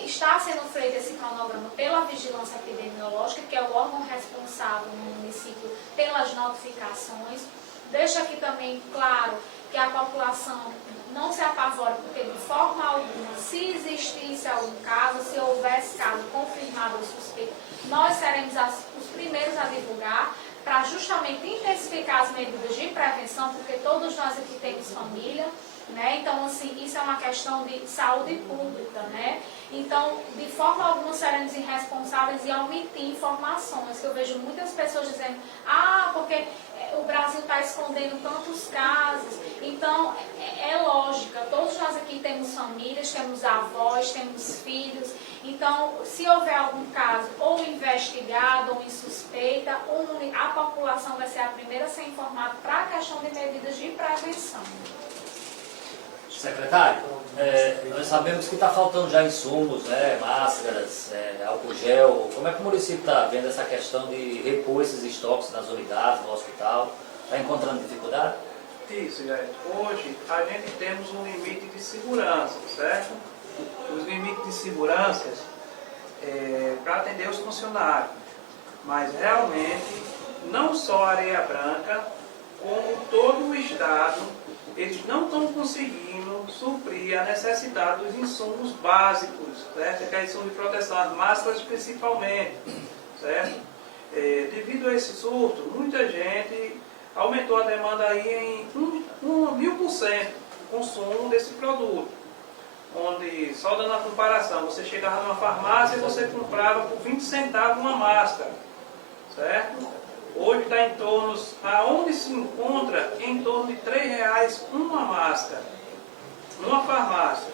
está sendo feito esse cronograma pela Vigilância Epidemiológica, que é o órgão responsável no município pelas notificações. Deixo aqui também claro que a população não se apavore, porque de forma alguma, se existisse algum caso, se houvesse caso confirmado ou suspeito, nós seremos os primeiros a divulgar, para justamente intensificar as medidas de prevenção, porque todos nós aqui temos família, né? Então, assim, isso é uma questão de saúde pública, né? Então, de forma alguma seremos irresponsáveis e omitir informações, que eu vejo muitas pessoas dizendo, porque o Brasil está escondendo tantos casos. Então, é lógica, todos nós aqui temos famílias, temos avós, temos filhos. Então, se houver algum caso ou investigado ou em suspeita, a população vai ser a primeira a ser informada para a questão de medidas de prevenção. Secretário, nós sabemos que está faltando já insumos, né, máscaras, álcool gel. Como é que o município está vendo essa questão de repor esses estoques nas unidades, no hospital? Está encontrando dificuldade? Isso, gente. Hoje a gente temos um limite de segurança, certo? Os limites de segurança para atender os funcionários. Mas realmente, não só a Areia Branca, como todo o Estado, eles não estão conseguindo suprir a necessidade dos insumos básicos, certo? Que é insumos de proteção, as máscaras principalmente, certo? Devido a esse surto, muita gente aumentou a demanda aí em 1000% o consumo desse produto. Onde, só dando a comparação, você chegava numa farmácia e você comprava por 20 centavos uma máscara, certo? Hoje está em torno, aonde se encontra, em torno de R$3 uma máscara, numa farmácia.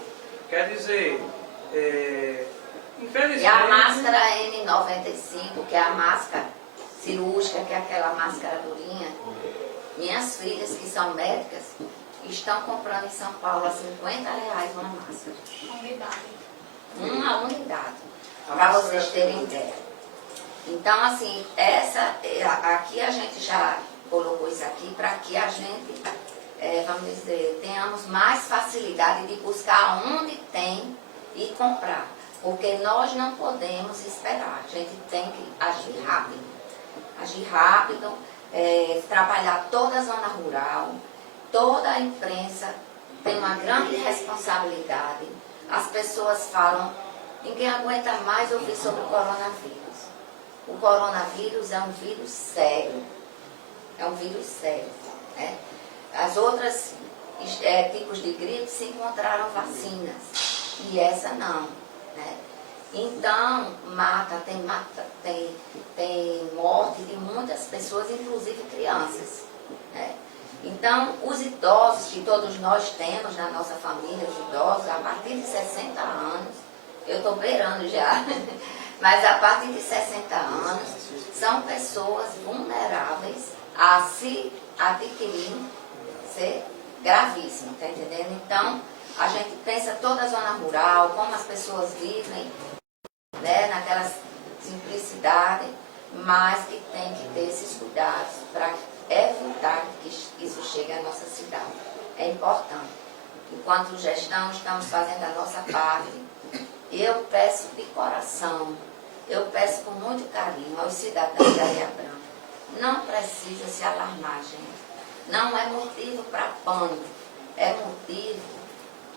Quer dizer, infelizmente... E a máscara N95, que é a máscara cirúrgica, que é aquela máscara durinha, minhas filhas, que são médicas, estão comprando em São Paulo a R$50 uma máscara. Uma unidade, para vocês terem ideia. Então, assim, aqui a gente já colocou isso aqui para que a gente, vamos dizer, tenhamos mais facilidade de buscar onde tem e comprar. Porque nós não podemos esperar, a gente tem que agir rápido. Agir rápido, trabalhar toda a zona rural, toda a imprensa tem uma grande responsabilidade. As pessoas falam, ninguém aguenta mais ouvir sobre o coronavírus. O coronavírus é um vírus sério. É um vírus sério. Né? As outras tipos de gripe se encontraram vacinas. E essa não. Né? Então, tem morte de muitas pessoas, inclusive crianças. Né? Então, os idosos, que todos nós temos na nossa família, os idosos, a partir de 60 anos, eu estou beirando já, mas a partir de 60 anos, são pessoas vulneráveis a se adquirir, ser gravíssimo, tá entendendo? Então, a gente pensa toda a zona rural, como as pessoas vivem, né, naquela simplicidade, mas que tem que ter esses cuidados para evitar que isso chegue à nossa cidade. É importante. Enquanto gestão, estamos fazendo a nossa parte. Eu peço de coração, eu peço com muito carinho aos cidadãos da Areia Branca, não precisa se alarmar, gente. Não é motivo para pânico, é motivo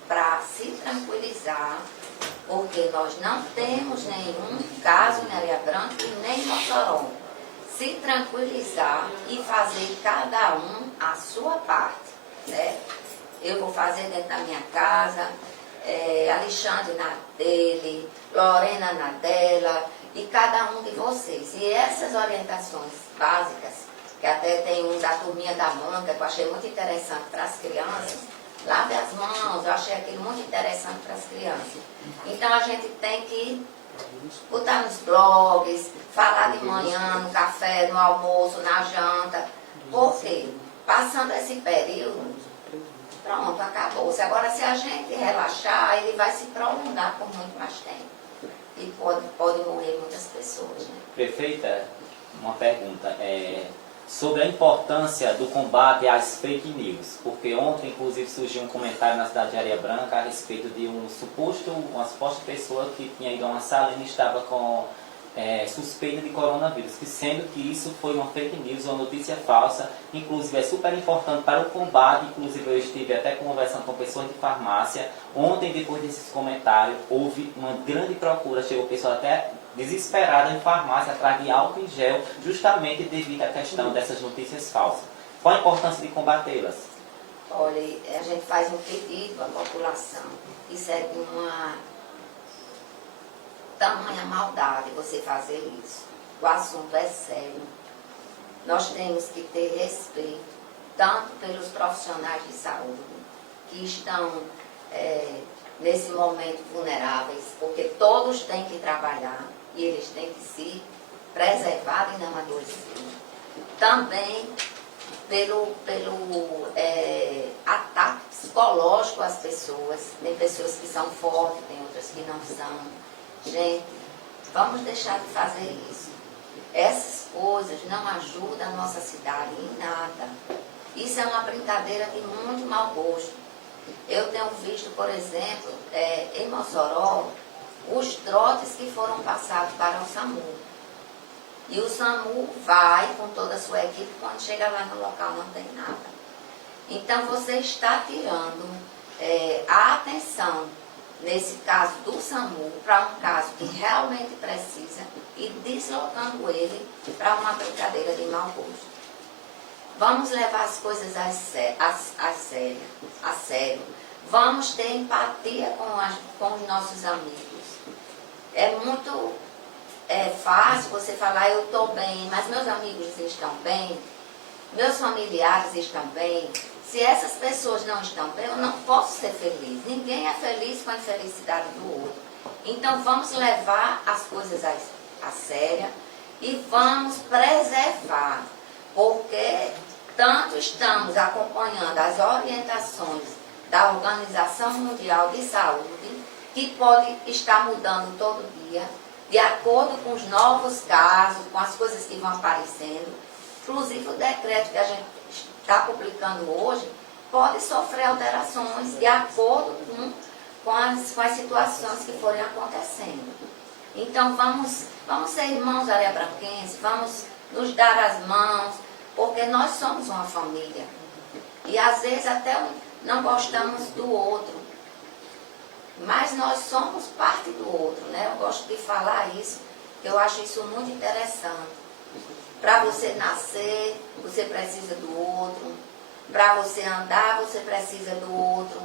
para se tranquilizar, porque nós não temos nenhum caso em Areia Branca e nem em Mossoró. Se tranquilizar e fazer cada um a sua parte, né? Eu vou fazer dentro da minha casa, Alexandre na dele, Lorena na dela e cada um de vocês. E essas orientações básicas, que até tem um da turminha da manga, que eu achei muito interessante para as crianças, lave as mãos, eu achei aquilo muito interessante para as crianças. Então a gente tem que botar nos blogs, falar de manhã, no café, no almoço, na janta. Por quê? Passando esse período, pronto, acabou-se. Agora, se a gente relaxar, ele vai se prolongar por muito mais tempo. E pode morrer muitas pessoas, né? Prefeita, uma pergunta. Sobre a importância do combate às fake news, porque ontem, inclusive, surgiu um comentário na cidade de Areia Branca a respeito de uma suposta pessoa que tinha ido a uma salina e estava com suspeita de coronavírus, que sendo que isso foi uma fake news, uma notícia falsa, inclusive é super importante para o combate. Inclusive eu estive até conversando com pessoas de farmácia, ontem depois desses comentários houve uma grande procura, chegou o pessoal até desesperada em farmácia atrás de álcool em gel, justamente devido à questão dessas notícias falsas. Qual a importância de combatê-las? Olha, a gente faz um pedido à população. Isso é de uma tamanha maldade você fazer isso. O assunto é sério. Nós temos que ter respeito, tanto pelos profissionais de saúde, que estão nesse momento vulneráveis, porque todos têm que trabalhar e eles têm que se preservar e não adoecer. Também pelo ataque psicológico às pessoas. Tem pessoas que são fortes, tem outras que não são. Gente, vamos deixar de fazer isso. Essas coisas não ajudam a nossa cidade em nada. Isso é uma brincadeira de muito mau gosto. Eu tenho visto, por exemplo, em Mossoró, os trotes que foram passados para o SAMU. E o SAMU vai com toda a sua equipe, quando chega lá no local não tem nada. Então você está tirando a atenção, nesse caso do SAMU, para um caso que realmente precisa e deslocando ele para uma brincadeira de mau gosto. Vamos levar as coisas a sério. Vamos ter empatia com os nossos amigos. É muito fácil você falar, eu estou bem, mas meus amigos estão bem, meus familiares estão bem. Se essas pessoas não estão bem, eu não posso ser feliz. Ninguém é feliz com a infelicidade do outro. Então vamos levar as coisas a sério e vamos preservar, porque tanto estamos acompanhando as orientações da Organização Mundial de Saúde, que pode estar mudando todo dia, de acordo com os novos casos, com as coisas que vão aparecendo. Inclusive o decreto que a gente está publicando hoje pode sofrer alterações de acordo com as situações que forem acontecendo. Então vamos ser irmãos areabranquenses, vamos nos dar as mãos, porque nós somos uma família. E às vezes até não gostamos do outro, mas nós somos parte do outro, né? Eu gosto de falar isso, que eu acho isso muito interessante. Para você nascer, você precisa do outro. Para você andar, você precisa do outro.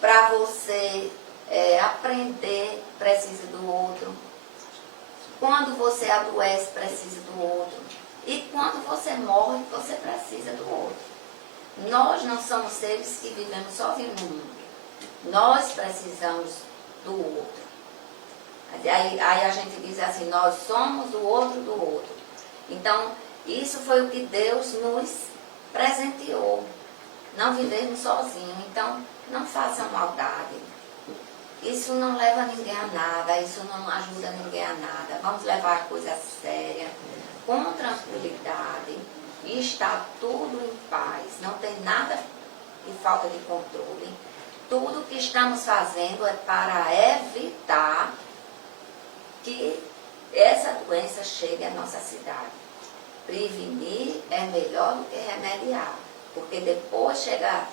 Para você aprender, precisa do outro. Quando você adoece, precisa do outro. E quando você morre, você precisa do outro. Nós não somos seres que vivemos sozinhos no mundo. Nós precisamos do outro. Aí a gente diz assim, nós somos o outro do outro. Então, isso foi o que Deus nos presenteou. Não vivemos sozinhos. Então, não façam maldade. Isso não leva ninguém a nada. Isso não ajuda ninguém a nada. Vamos levar a coisa séria, com tranquilidade. E está tudo em paz. Não tem nada de falta de controle. Tudo que estamos fazendo é para evitar que essa doença chegue à nossa cidade. Prevenir é melhor do que remediar, porque depois chega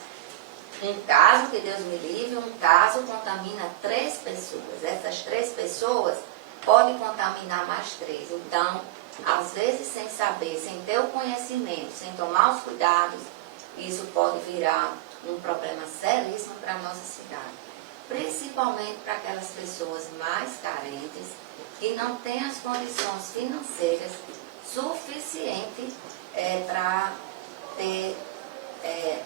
Um caso, que Deus me livre, um caso contamina 3 pessoas. Essas 3 pessoas podem contaminar mais 3. Então, às vezes, sem saber, sem ter o conhecimento, sem tomar os cuidados, isso pode virar um problema seríssimo para a nossa cidade. Principalmente para aquelas pessoas mais carentes, que não têm as condições financeiras suficientes para ter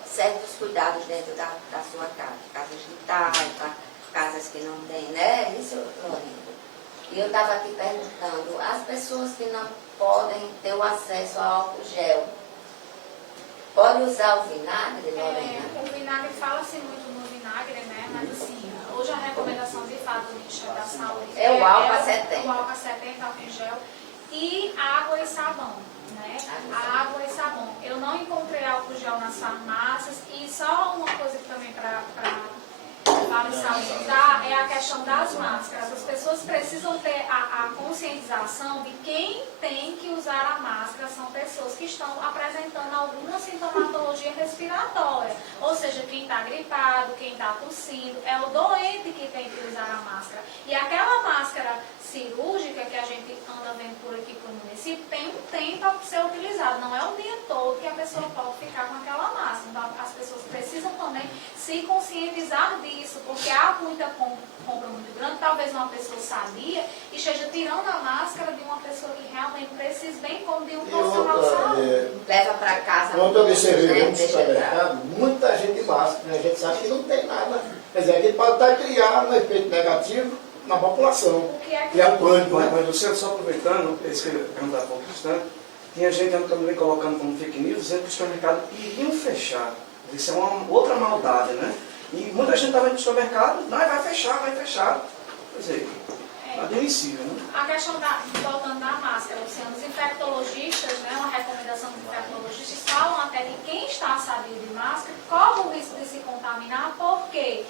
certos cuidados dentro da sua casa. Casas de taipa, casas que não têm, né? Isso, Lorena. E eu estava aqui perguntando, as pessoas que não podem ter o acesso ao álcool gel, pode usar o vinagre, Lorena? O vinagre, fala-se muito no vinagre, né? Mas assim, hoje a recomendação de fato do Ministério da Saúde É o álcool 70. O álcool 70, álcool gel e água e sabão, né? A água e sabão. Eu não encontrei álcool gel nas farmácias e só uma coisa que também para salientar é a questão das máscaras. As pessoas precisam ter a conscientização de quem tem que usar a máscara são pessoas que estão apresentando alguma sintomatologia respiratória. Ou seja, quem está gripado, quem está tossindo, é o doente que tem que usar a máscara. E aquela máscara cirúrgica que a gente anda vendo por aqui pelo município tem um tempo a ser utilizado. Não é o dia todo que a pessoa pode ficar com aquela máscara. Então, as pessoas precisam também se conscientizar disso, porque há muita compra muito grande, talvez uma pessoa sadia e esteja tirando a máscara de uma pessoa que realmente precisa, bem como de um profissional de saúde. Leva para casa. Quando eu observei no deixa supermercado, muita gente de máscara, né? A gente sabe que não tem nada. Quer dizer, aqui pode estar criando um efeito negativo na população. O que é que E é um pânico, né? Mas Luciano, só aproveitando, isso que eu ia perguntar há pouco instante, tinha gente também colocando como fake news, dizendo que os supermercados iriam fechar. Isso é uma outra maldade, né? E muita gente estava indo no supermercado, não, vai fechar. Quer dizer, admissível, né? A questão voltando da máscara, Luciano, os infectologistas, né, uma recomendação dos infectologistas, falam até que quem está sadio de máscara corre o risco de se contaminar, porque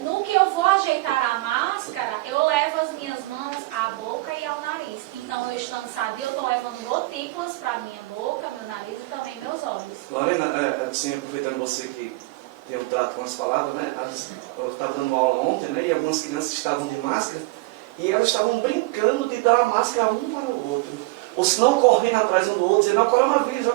no que eu vou ajeitar a máscara, eu levo as minhas mãos à boca e ao nariz. Então, eu estando sadio, eu estou levando gotículas para a minha boca, meu nariz e também meus olhos. Lorena, assim, aproveitando você que tem um trato com as palavras, né? Eu estava dando aula ontem, né? E algumas crianças estavam de máscara e elas estavam brincando de dar a máscara um para o outro. Ou se não, correndo atrás um do outro, dizendo, ó, coronavírus.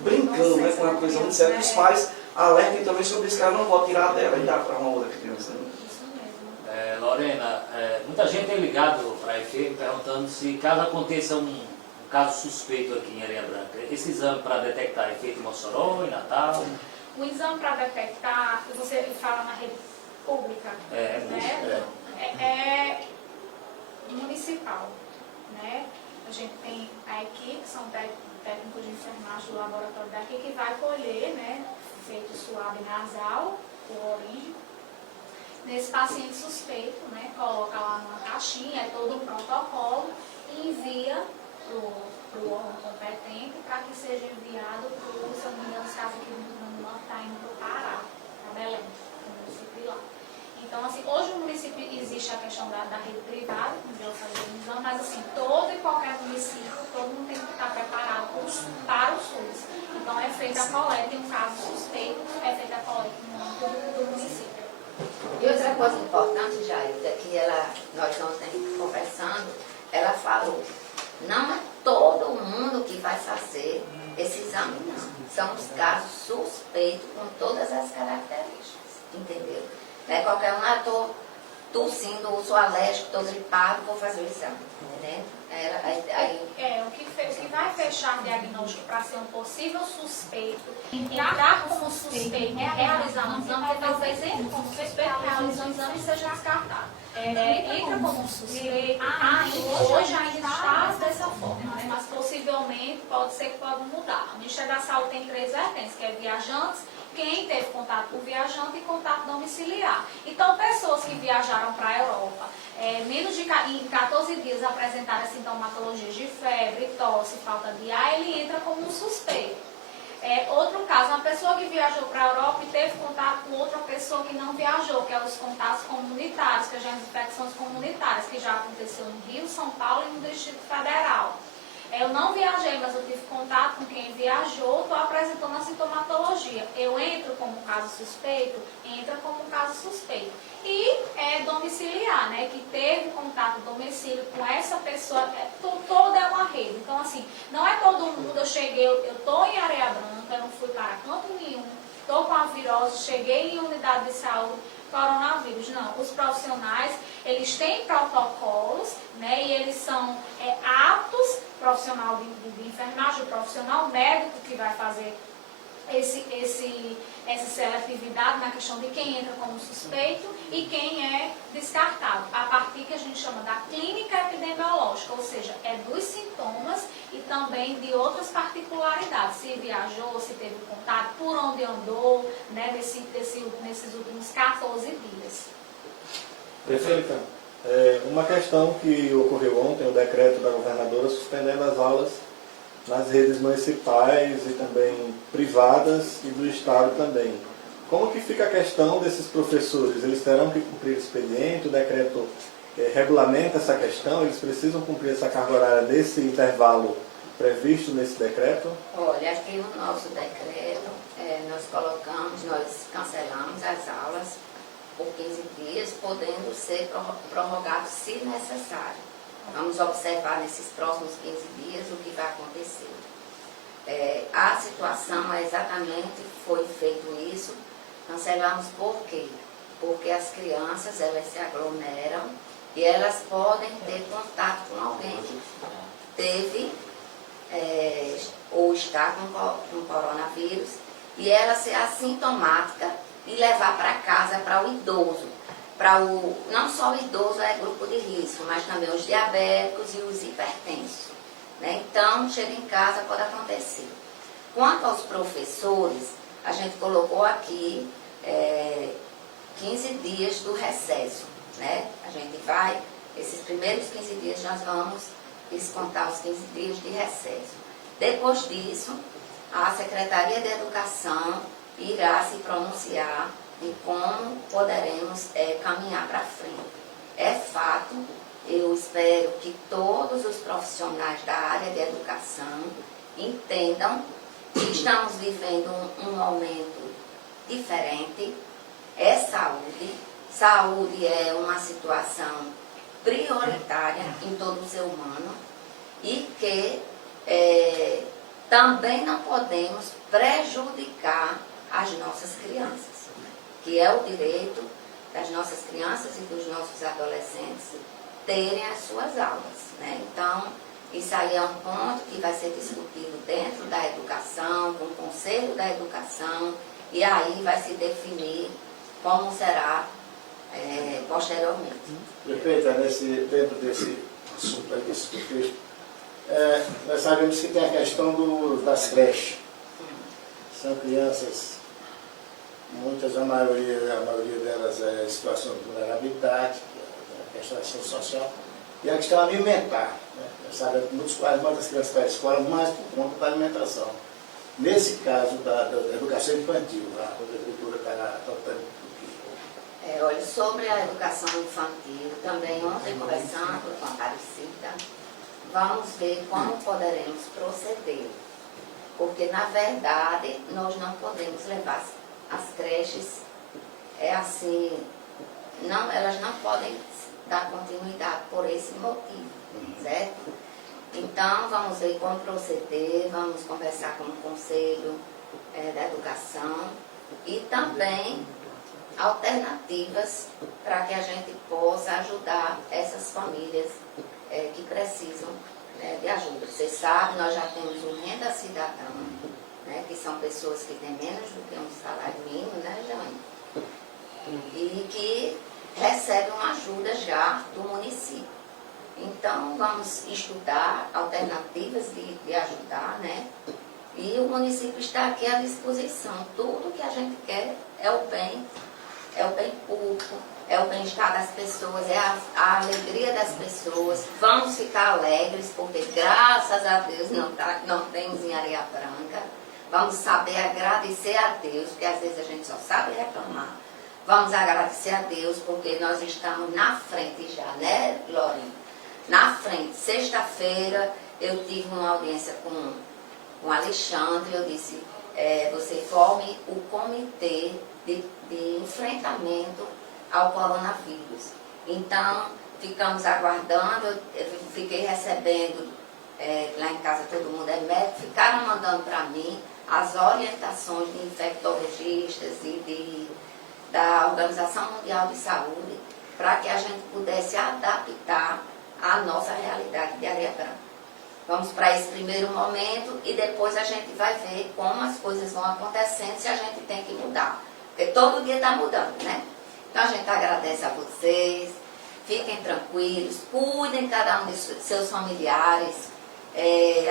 Brincando, né? Com uma coisa muito séria. Os pais alertem também sobre isso, que ela não pode tirar dela e dar para uma outra criança. Né? Lorena, muita gente tem ligado para a EFEM perguntando se caso aconteça um caso suspeito aqui em Areia Branca, esse exame para detectar é feito em Mossoró, em Natal? O exame para detectar, você fala na rede pública, né? É municipal, né? A gente tem a equipe, são técnicos de enfermagem do laboratório daqui que vai colher, né? Feito suave nasal, por origem. Nesse paciente suspeito, né? Coloca lá numa caixinha, é todo um protocolo e envia para o órgão competente para que seja enviado para o, se eu não me engano, os casos aqui no está indo para o Pará, para Belém, no município lá. Então, assim, hoje no município existe a questão da rede privada, que eu fazer o exame, mas assim, todo e qualquer município, todo mundo tem que estar preparado para o SUS. Então, é feita a coleta, em um caso suspeito, é feita a coleta no âmbito do município. E outra coisa importante, Jailda, que nós não estamos conversando, ela falou, não é todo mundo que vai fazer esse exame, não. São os casos suspeitos com todas as características, entendeu? Não é qualquer um, estou tossindo, sou alérgico, estou gripado, vou fazer o exame, entendeu? O que vai fechar diagnóstico para ser um possível suspeito, entrar como suspeito, realizar um exame, porque talvez entre como suspeito, realizar um exame e seja descartado. Entra como suspeito, hoje ainda está dessa forma, né? Mas possivelmente pode ser que pode mudar. O Ministério da Saúde tem 3 vertentes, que é viajantes, quem teve contato com o viajante e contato domiciliar. Então, pessoas que viajaram para a Europa, em 14 dias apresentaram sintomatologias de febre, tosse, falta de ar, ele entra como um suspeito. Outro caso, uma pessoa que viajou para a Europa e teve contato com outra pessoa que não viajou, que é os contatos comunitários, que é as infecções comunitárias, que já aconteceu no Rio, São Paulo e no Distrito Federal. Eu não viajei, mas eu tive contato com quem viajou, estou apresentando a sintomatologia. Eu entro como caso suspeito, entra como caso suspeito. E é domiciliar, né? Que teve contato domicílio com essa pessoa, toda é uma rede. Então, assim, não é todo mundo, eu cheguei, eu estou em Areia Branca, eu não fui para canto nenhum, estou com a virose, cheguei em unidade de saúde, coronavírus. Não, os profissionais, eles têm protocolos, né, e eles são aptos, profissional de enfermagem, o profissional médico que vai fazer essa seletividade na questão de quem entra como suspeito e quem é descartado, a partir que a gente chama da clínica epidemiológica, ou seja, é dos sintomas e também de outras particularidades, se viajou, se teve contato, por onde andou, né, nesses últimos 14 dias. Prefeita, uma questão que ocorreu ontem, o decreto da governadora suspendendo as aulas nas redes municipais e também privadas e do Estado também. Como que fica a questão desses professores? Eles terão que cumprir expediente, o decreto regulamenta essa questão, eles precisam cumprir essa carga horária nesse intervalo previsto nesse decreto? Olha, aqui no nosso decreto, nós cancelamos as aulas por 15 dias, podendo ser prorrogados se necessário. Vamos observar nesses próximos 15 dias o que vai acontecer. A situação é exatamente, foi feito isso, cancelamos por quê? Porque as crianças, elas se aglomeram e elas podem ter contato com alguém que teve ou está com coronavírus e ela ser assintomática e levar para casa para o idoso. Não só o idoso é grupo de risco, mas também os diabéticos e os hipertensos. Né? Então, chega em casa, pode acontecer. Quanto aos professores, a gente colocou aqui 15 dias do recesso. Né? A gente vai, esses primeiros 15 dias, nós vamos descontar os 15 dias de recesso. Depois disso, a Secretaria de Educação irá se pronunciar de como poderemos caminhar para frente. É fato, eu espero que todos os profissionais da área de educação entendam que estamos vivendo um momento diferente, é saúde. Saúde é uma situação prioritária em todo o ser humano e que também não podemos prejudicar as nossas crianças, que é o direito das nossas crianças e dos nossos adolescentes terem as suas aulas. Né? Então, isso aí é um ponto que vai ser discutido dentro da educação, com o Conselho da Educação, e aí vai se definir como será posteriormente. Prefeita, dentro desse assunto aí, desse contexto, nós sabemos que tem a questão das creches. São crianças, a maioria delas é em situação de vulnerabilidade, a questão da ação social, e a questão alimentar. Né? Nós sabemos que muitos pais mandam as crianças para a escola mais por conta da alimentação. Nesse caso da educação infantil, a prefeitura está adotando o quê? Olha, sobre a educação infantil, também ontem conversando com a Aparecida, vamos ver como poderemos proceder. Porque, na verdade, nós não podemos levar as creches, elas não podem dar continuidade por esse motivo, certo? Então, vamos ver como proceder, vamos conversar com o Conselho da Educação e também alternativas para que a gente possa ajudar essas famílias que precisam de ajuda. Vocês sabem, nós já temos o Renda Cidadã, né, que são pessoas que têm menos do que um salário mínimo, né, Jane? E que recebem uma ajuda já do município. Então, vamos estudar alternativas de ajudar, né? E o município está aqui à disposição. Tudo que a gente quer é o bem público, é o bem-estar das pessoas, é a alegria das pessoas. Vamos ficar alegres, porque graças a Deus não temos em Areia Branca. Vamos saber agradecer a Deus, porque às vezes a gente só sabe reclamar. Vamos agradecer a Deus, porque nós estamos na frente já, né, Glorinha? Na frente. Sexta-feira eu tive uma audiência com o Alexandre, eu disse, você forme o comitê de enfrentamento ao coronavírus. Então, ficamos aguardando, eu fiquei recebendo, lá em casa todo mundo é médico, ficaram mandando para mim as orientações de infectologistas e da Organização Mundial de Saúde, para que a gente pudesse adaptar a nossa realidade de Areia Branca. Vamos para esse primeiro momento e depois a gente vai ver como as coisas vão acontecendo, se a gente tem que mudar. Porque todo dia está mudando, né? Então a gente agradece a vocês, fiquem tranquilos, cuidem cada um de seus familiares.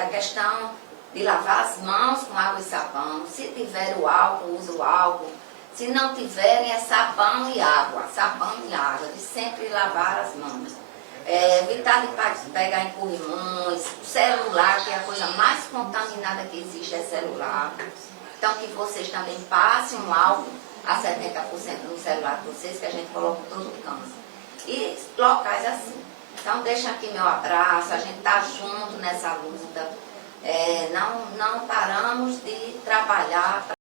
A questão de lavar as mãos com água e sabão, se tiver o álcool, use o álcool. Se não tiverem, é sabão e água, de sempre lavar as mãos. Evitar de pegar em pulmões, celular, que é a coisa mais contaminada que existe, é celular. Então, que vocês também passem um álcool a 70% no celular de vocês, que a gente coloca todo o câncer. E locais assim. Então, deixa aqui meu abraço, a gente está junto nessa luta. Não paramos de trabalhar